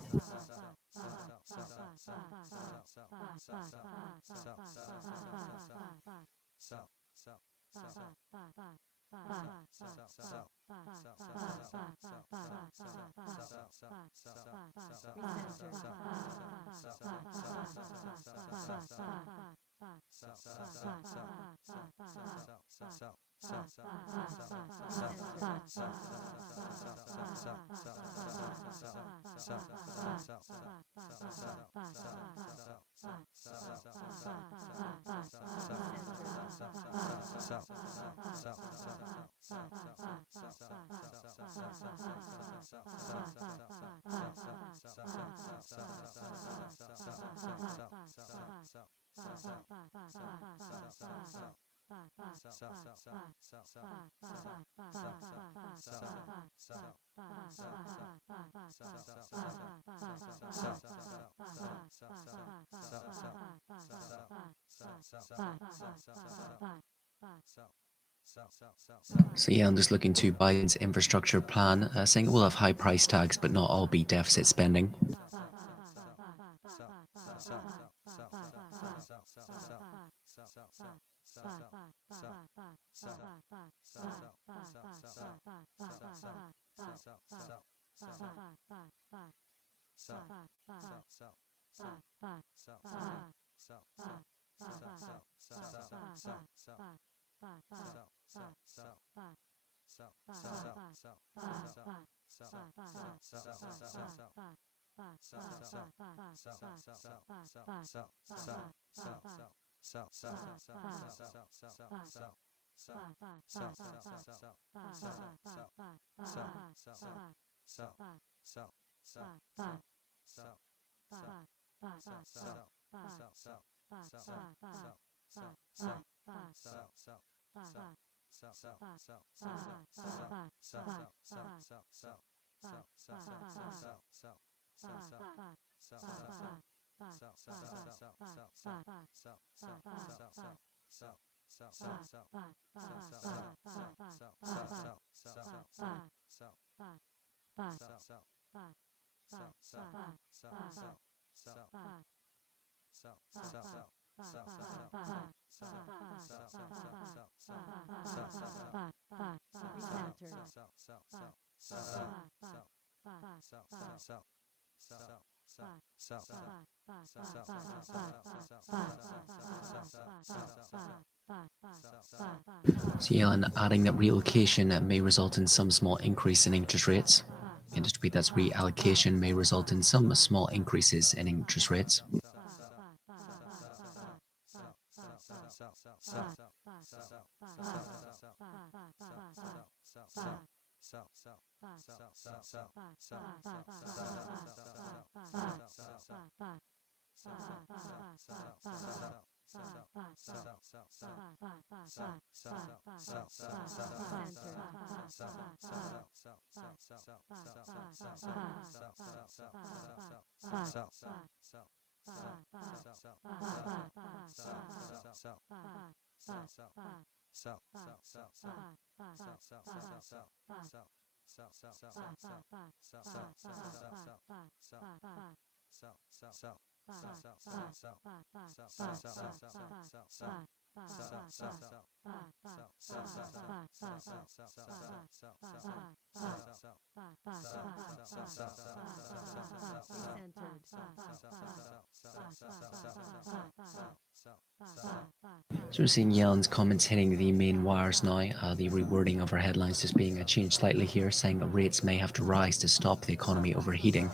So yeah, I'm just looking to Biden's infrastructure plan, saying it will have high price tags, but not all be deficit spending. So Yellen adding that relocation may result in some small increase in interest rates. And just repeat, that's reallocation may result in some small increases in interest rates. So we're seeing Yellen's comments hitting the main wires now, the rewording of her headlines just being changed slightly here, saying that rates may have to rise to stop the economy overheating.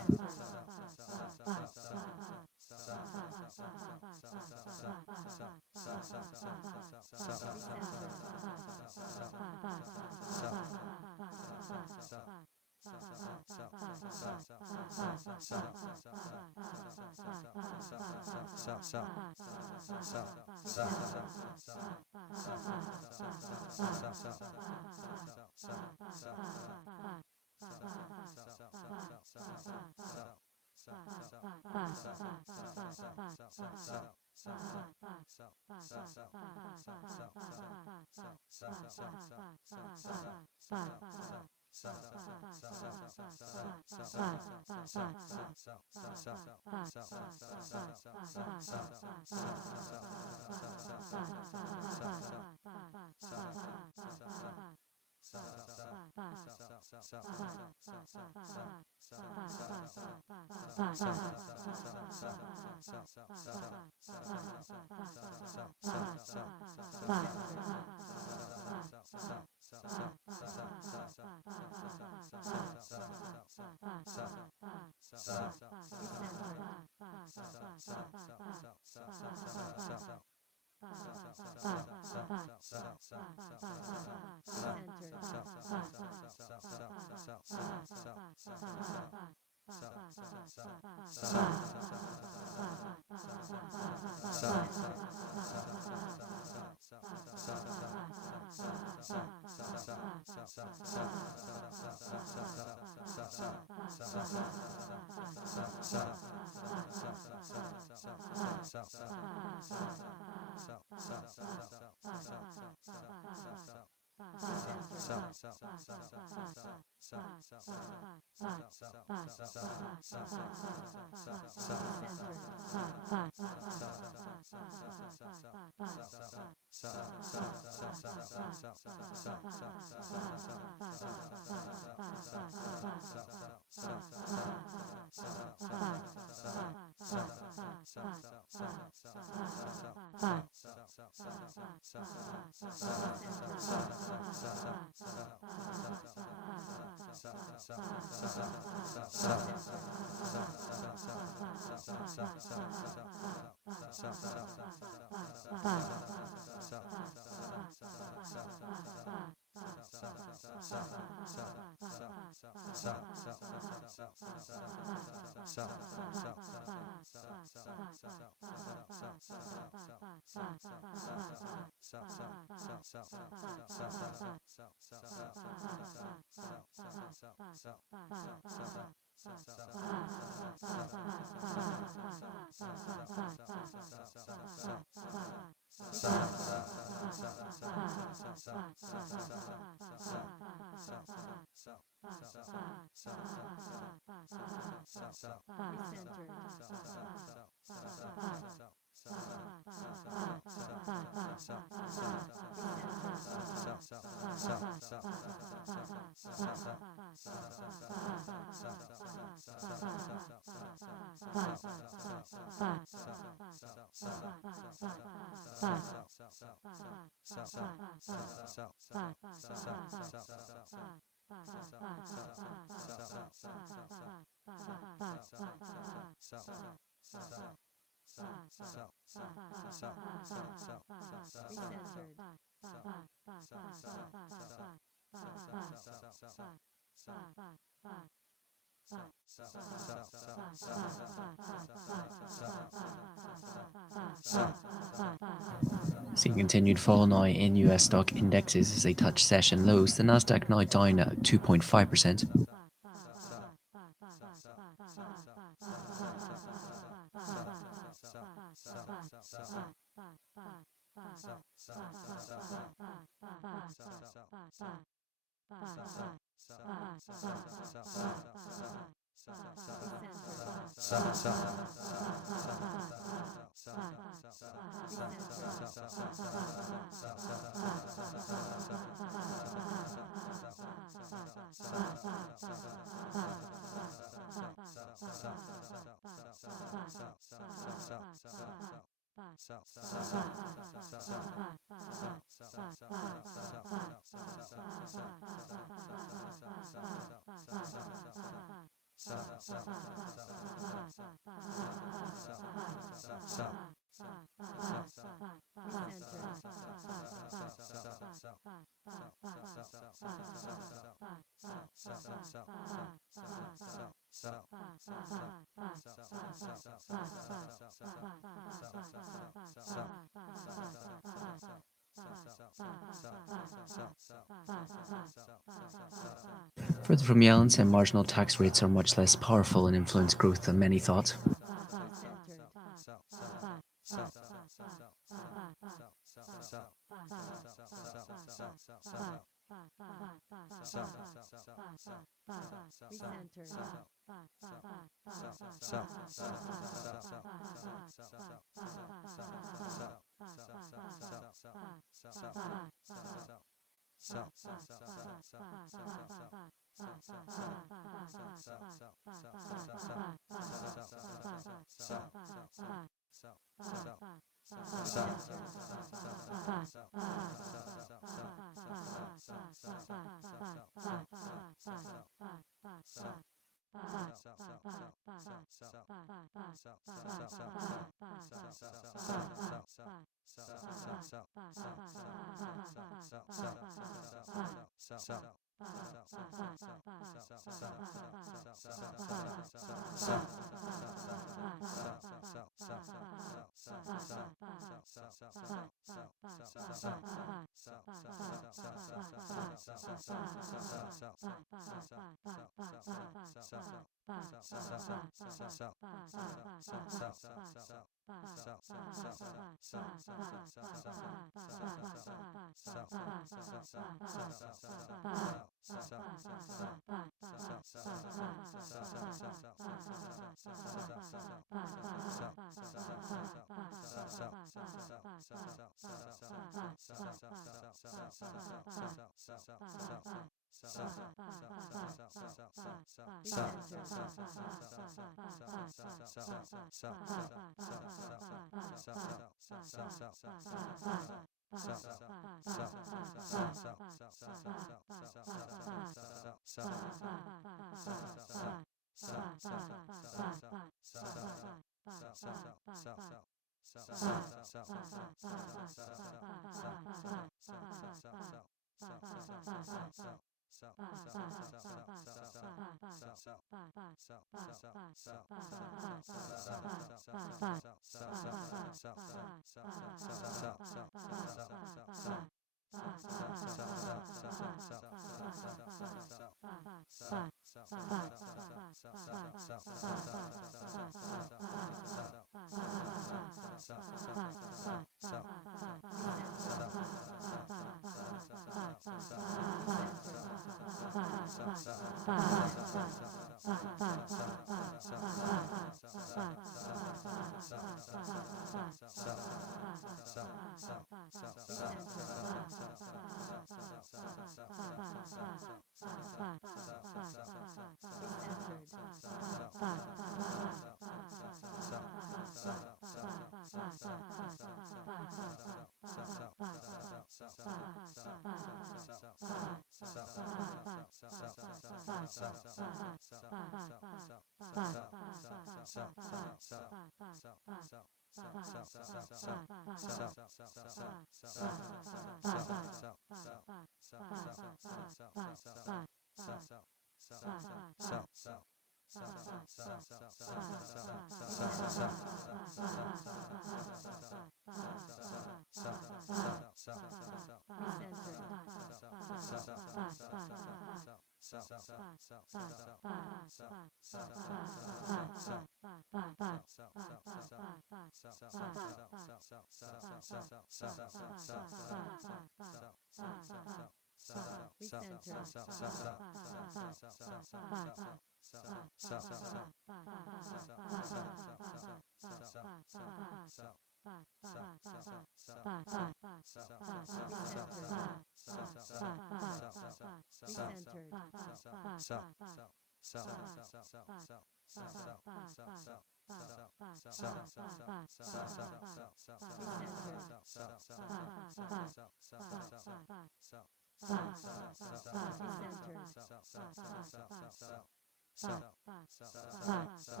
Seeing continued fall now in US stock indexes as they touch session lows. The Nasdaq now down at 2.5%. Further from Yellen saying marginal tax rates are much less powerful and influence growth than many thought.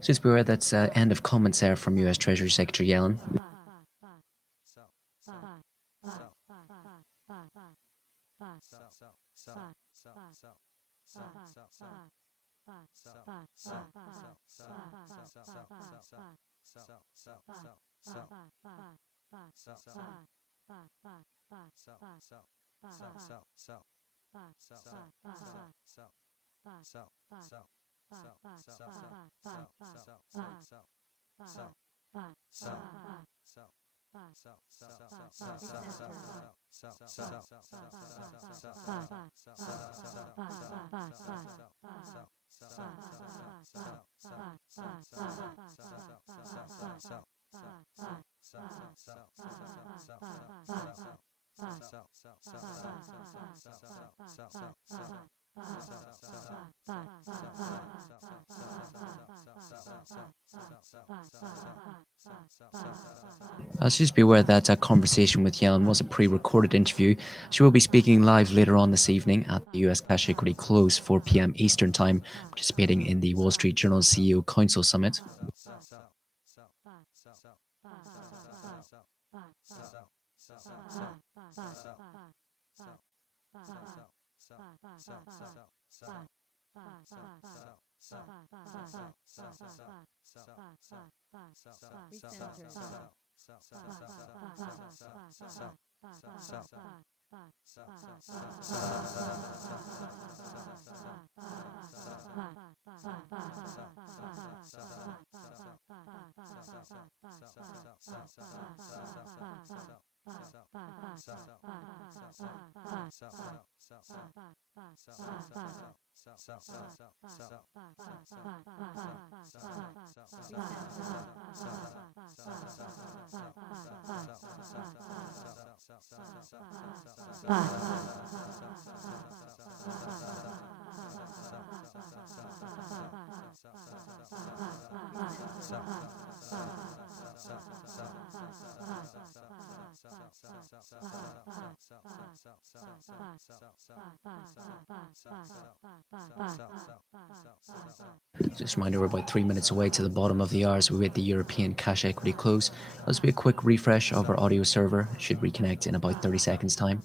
Just be aware that's end of comments there from U.S. Treasury Secretary Yellen. Just be aware that conversation with Yellen was a pre-recorded interview. She will be speaking live later on this evening at the US Cash Equity Close, 4 p.m. Eastern Time, participating in the Wall Street Journal CEO Council Summit. Just a reminder, we're about 3 minutes away to the bottom of the hour as we wait the European cash equity close. Let's be a quick refresh of our audio server. It should reconnect in about 30 seconds time.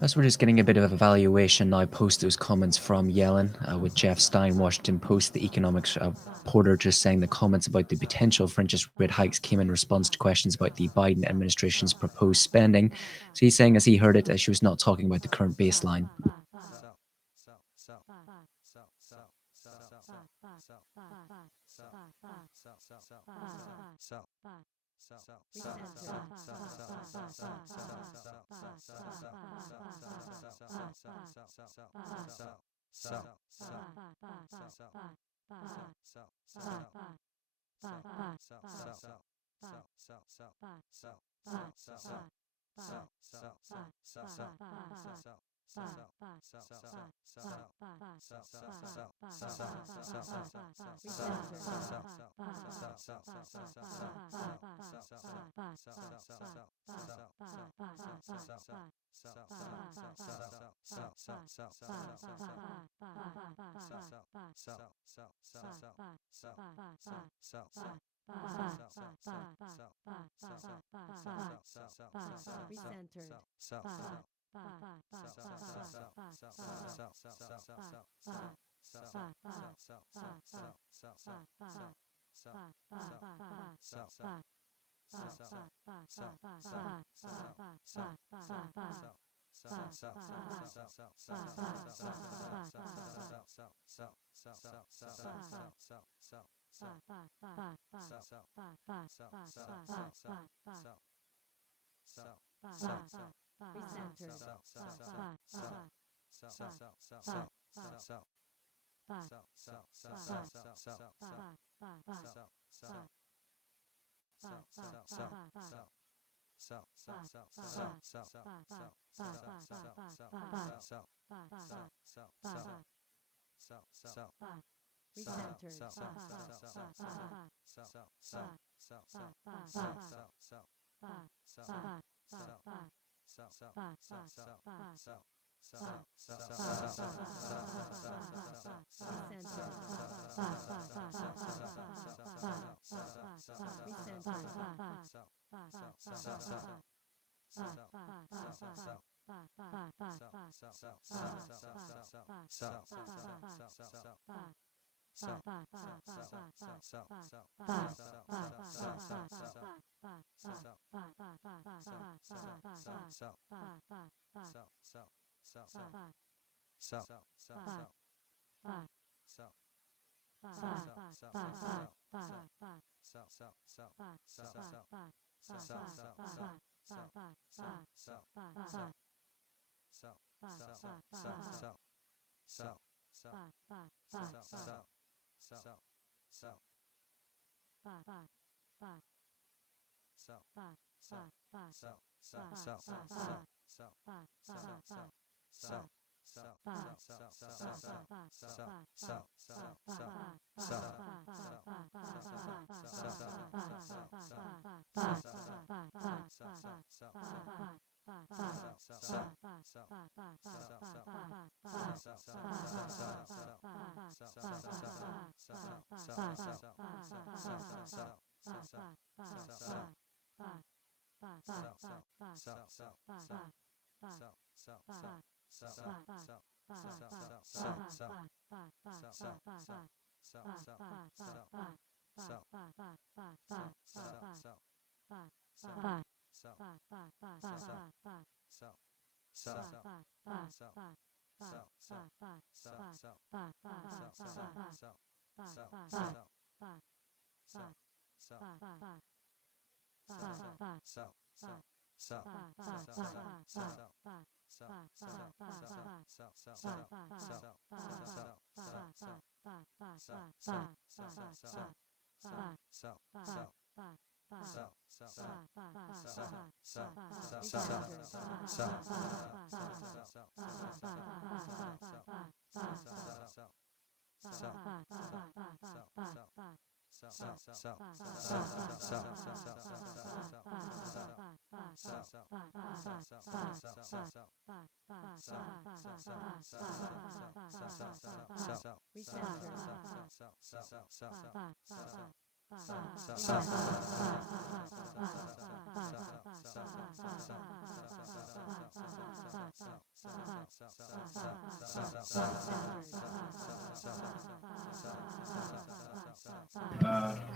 As we're just getting a bit of evaluation now post those comments from Yellen with Jeff Stein, Washington Post, the economics reporter, just saying the comments about the potential for interest rate hikes came in response to questions about the Biden administration's proposed spending. So he's saying, as he heard it, she was not talking about the current baseline.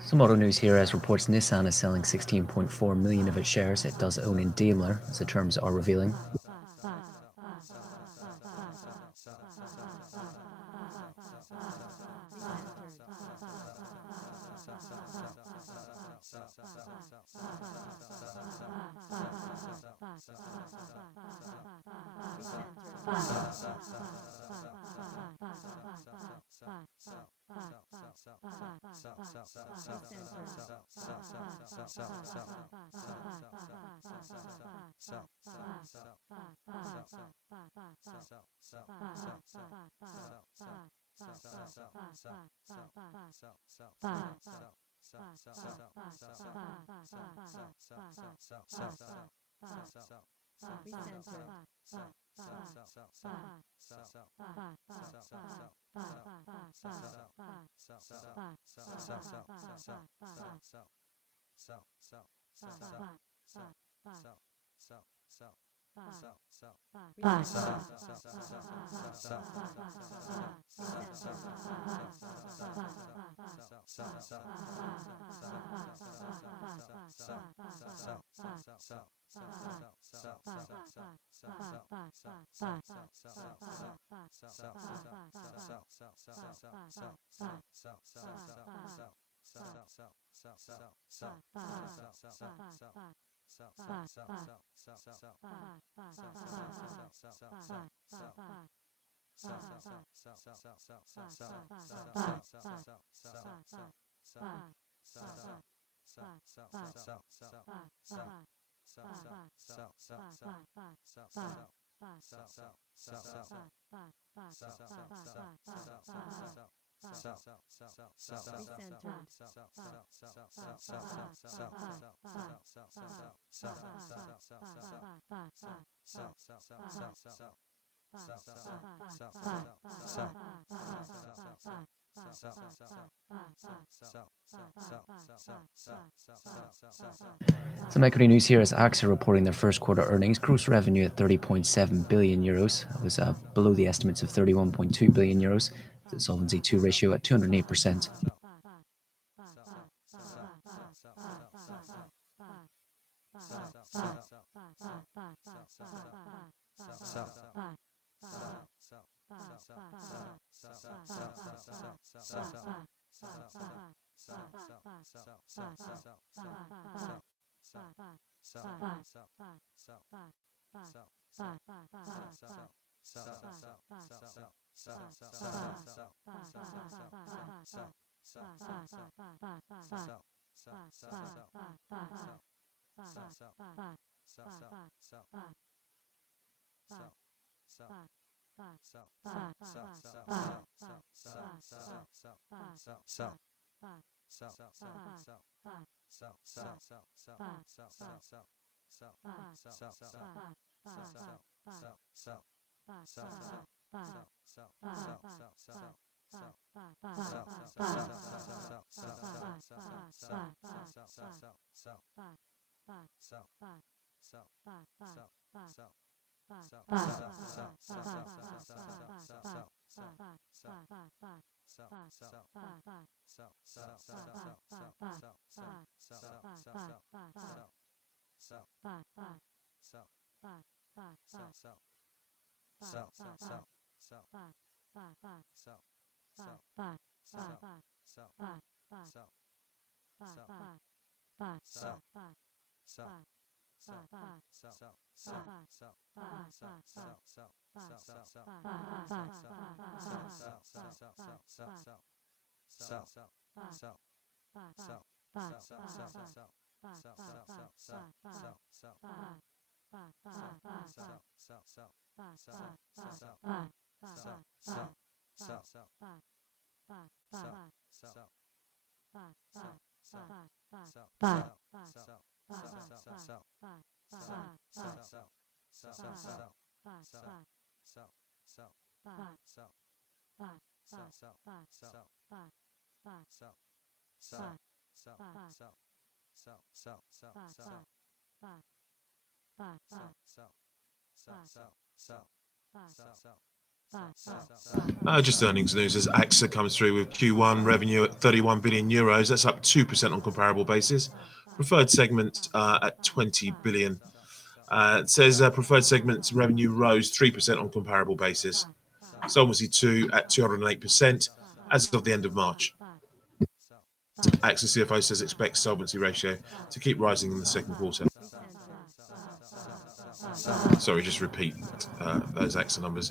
Some auto news here as reports Nissan is selling 16.4 million of its shares it does own in Daimler, as the terms are revealing. Some equity news here as AXA reporting their first quarter earnings. Gross revenue at 30.7 billion euros. That was below the estimates of 31.2 billion euros. The Solvency II ratio at 208%. Just earnings news as AXA comes through with Q1 revenue at 31 billion euros. That's up 2% on comparable basis. Preferred segment at 20 billion. It says preferred segment's revenue rose 3% on comparable basis. Solvency II at 208% as of the end of March. AXA CFO says expects solvency ratio to keep rising in the second quarter. Sorry, just repeat those AXA numbers.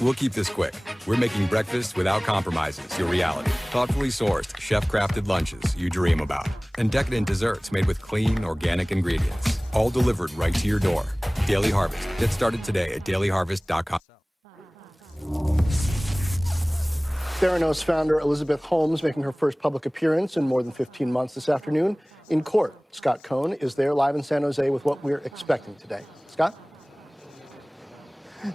We'll keep this quick. We're making breakfast without compromises your reality. Thoughtfully sourced, chef-crafted lunches you dream about. And decadent desserts made with clean, organic ingredients. All delivered right to your door. Daily Harvest. Get started today at dailyharvest.com. Theranos founder Elizabeth Holmes making her first public appearance in more than 15 months this afternoon in court. Scott Cohn is there live in San Jose with what we're expecting today. Scott?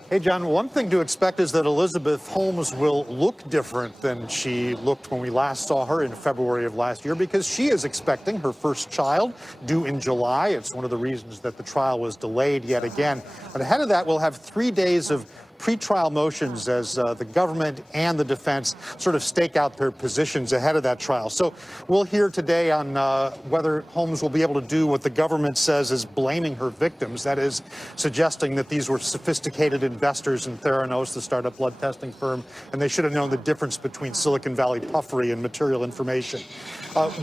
Hey, John, one thing to expect is that Elizabeth Holmes will look different than she looked when we last saw her in February of last year, because she is expecting her first child due in July. It's one of the reasons that the trial was delayed yet again. But ahead of that, we'll have 3 days of pretrial motions as the government and the defense sort of stake out their positions ahead of that trial. So we'll hear today on whether Holmes will be able to do what the government says is blaming her victims, that is, suggesting that these were sophisticated investors in Theranos, the startup blood testing firm, and they should have known the difference between Silicon Valley puffery and material information.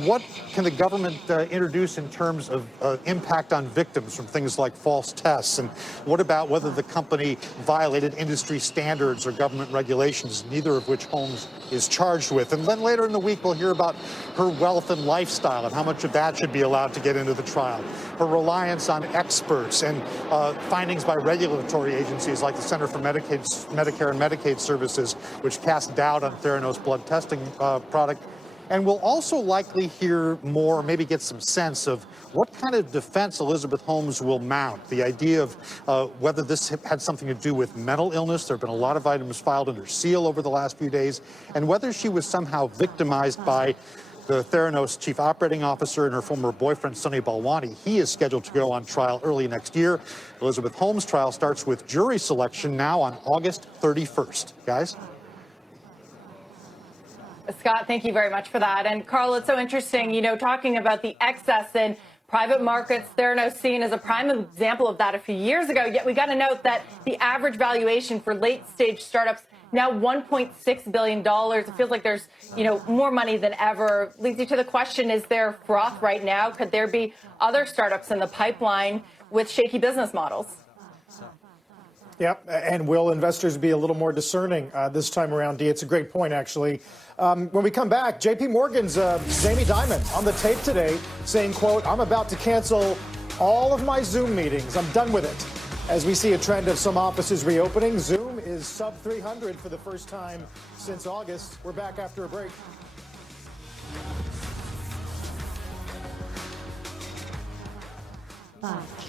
What can the government introduce in terms of impact on victims from things like false tests? And what about whether the company violated industry standards or government regulations, neither of which Holmes is charged with? And then later in the week, we'll hear about her wealth and lifestyle and how much of that should be allowed to get into the trial, her reliance on experts, and findings by regulatory agencies like the Center for Medicare and Medicaid Services, which cast doubt on Theranos blood testing product. And we'll also likely hear more, maybe get some sense of what kind of defense Elizabeth Holmes will mount. The idea of whether this had something to do with mental illness. There have been a lot of items filed under seal over the last few days, and whether she was somehow victimized by The Theranos chief operating officer and her former boyfriend, Sunny Balwani, he is scheduled to go on trial early next year. Elizabeth Holmes' trial starts with jury selection now on August 31st. Guys? Scott, thank you very much for that. And Carl, it's so interesting, talking about the excess in private markets. Theranos seen as a prime example of that a few years ago. Yet we got to note that the average valuation for late stage startups now $1.6 billion. It feels like there's, more money than ever. Leads you to the question, is there froth right now? Could there be other startups in the pipeline with shaky business models? Yep, and will investors be a little more discerning this time around, Dee? It's a great point, actually. When we come back, J.P. Morgan's Jamie Dimon on the tape today saying, quote, "I'm about to cancel all of my Zoom meetings. I'm done with it." As we see a trend of some offices reopening, Zoom is sub 300 for the first time since August. We're back after a break.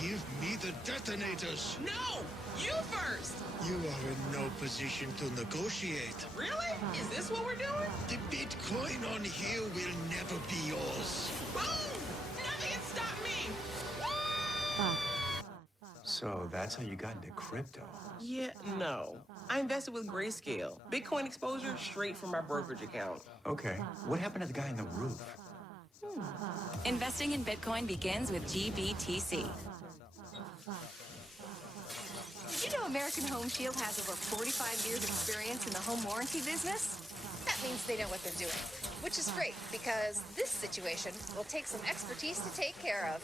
Give me the detonators. No! You first! You are in no position to negotiate. Really? Is this what we're doing? The Bitcoin on here will never be yours. Boom! Nothing can stop me! So that's how you got into crypto? Yeah, no. I invested with Grayscale. Bitcoin exposure straight from my brokerage account. Okay. What happened to the guy on the roof? Investing in Bitcoin begins with GBTC. Did you know American Home Shield has over 45 years experience in the home warranty business? That means they know what they're doing, which is great because this situation will take some expertise to take care of.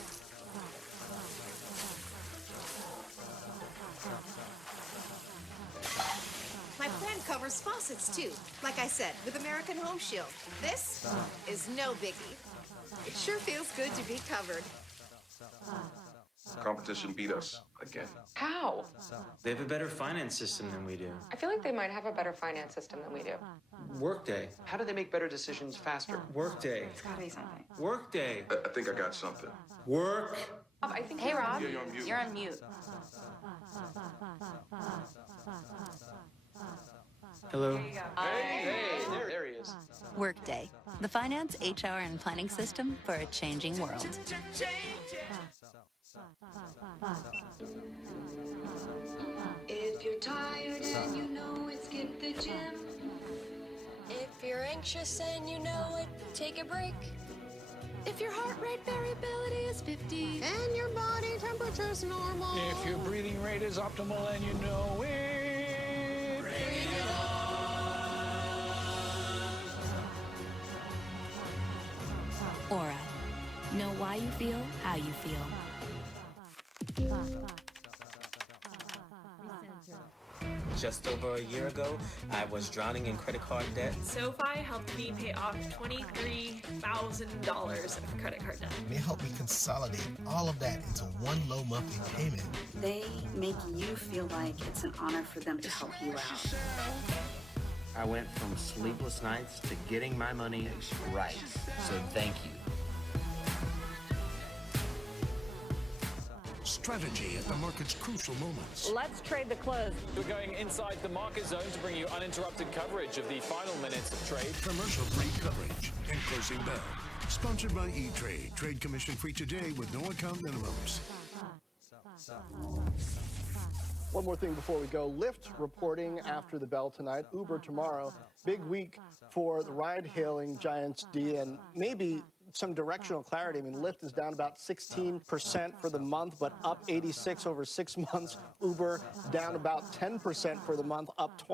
My plan covers faucets too. Like I said, with American Home Shield. This is no biggie. It sure feels good to be covered. Competition beat us again. How? They have a better finance system than we do. I feel like they might have a better finance system than we do. Workday. How do they make better decisions faster? Workday. It's gotta be something. Workday. I think I got something. Work. I think Hey, Rob. Yeah, you're on mute. You're on mute. Hello. Hey, there he is. Workday, the finance, HR, and planning system for a changing world. If you're tired and you know it, skip the gym. If you're anxious and you know it, take a break. If your heart rate variability is 50 and your body temperature's normal. If your breathing rate is optimal and you know it. Bring it on. Aura. Know why you feel how you feel. Just over a year ago, I was drowning in credit card debt. SoFi helped me pay off $23,000 of credit card debt. They helped me consolidate all of that into one low monthly payment. They make you feel like it's an honor for them to help you out. I went from sleepless nights to getting my money right. So thank you. Strategy at the market's crucial moments. Let's trade the close. We're going inside the market zone to bring you uninterrupted coverage of the final minutes of trade. Commercial-free coverage and closing bell. Sponsored by E-Trade. Trade commission free today with no account minimums. One more thing before we go. Lyft reporting after the bell tonight. Uber tomorrow. Big week for the ride-hailing giants, D, and maybe some directional clarity. I mean, Lyft is down about 16% for the month, but up 86 over 6 months. Uber down about 10% for the month, up 20.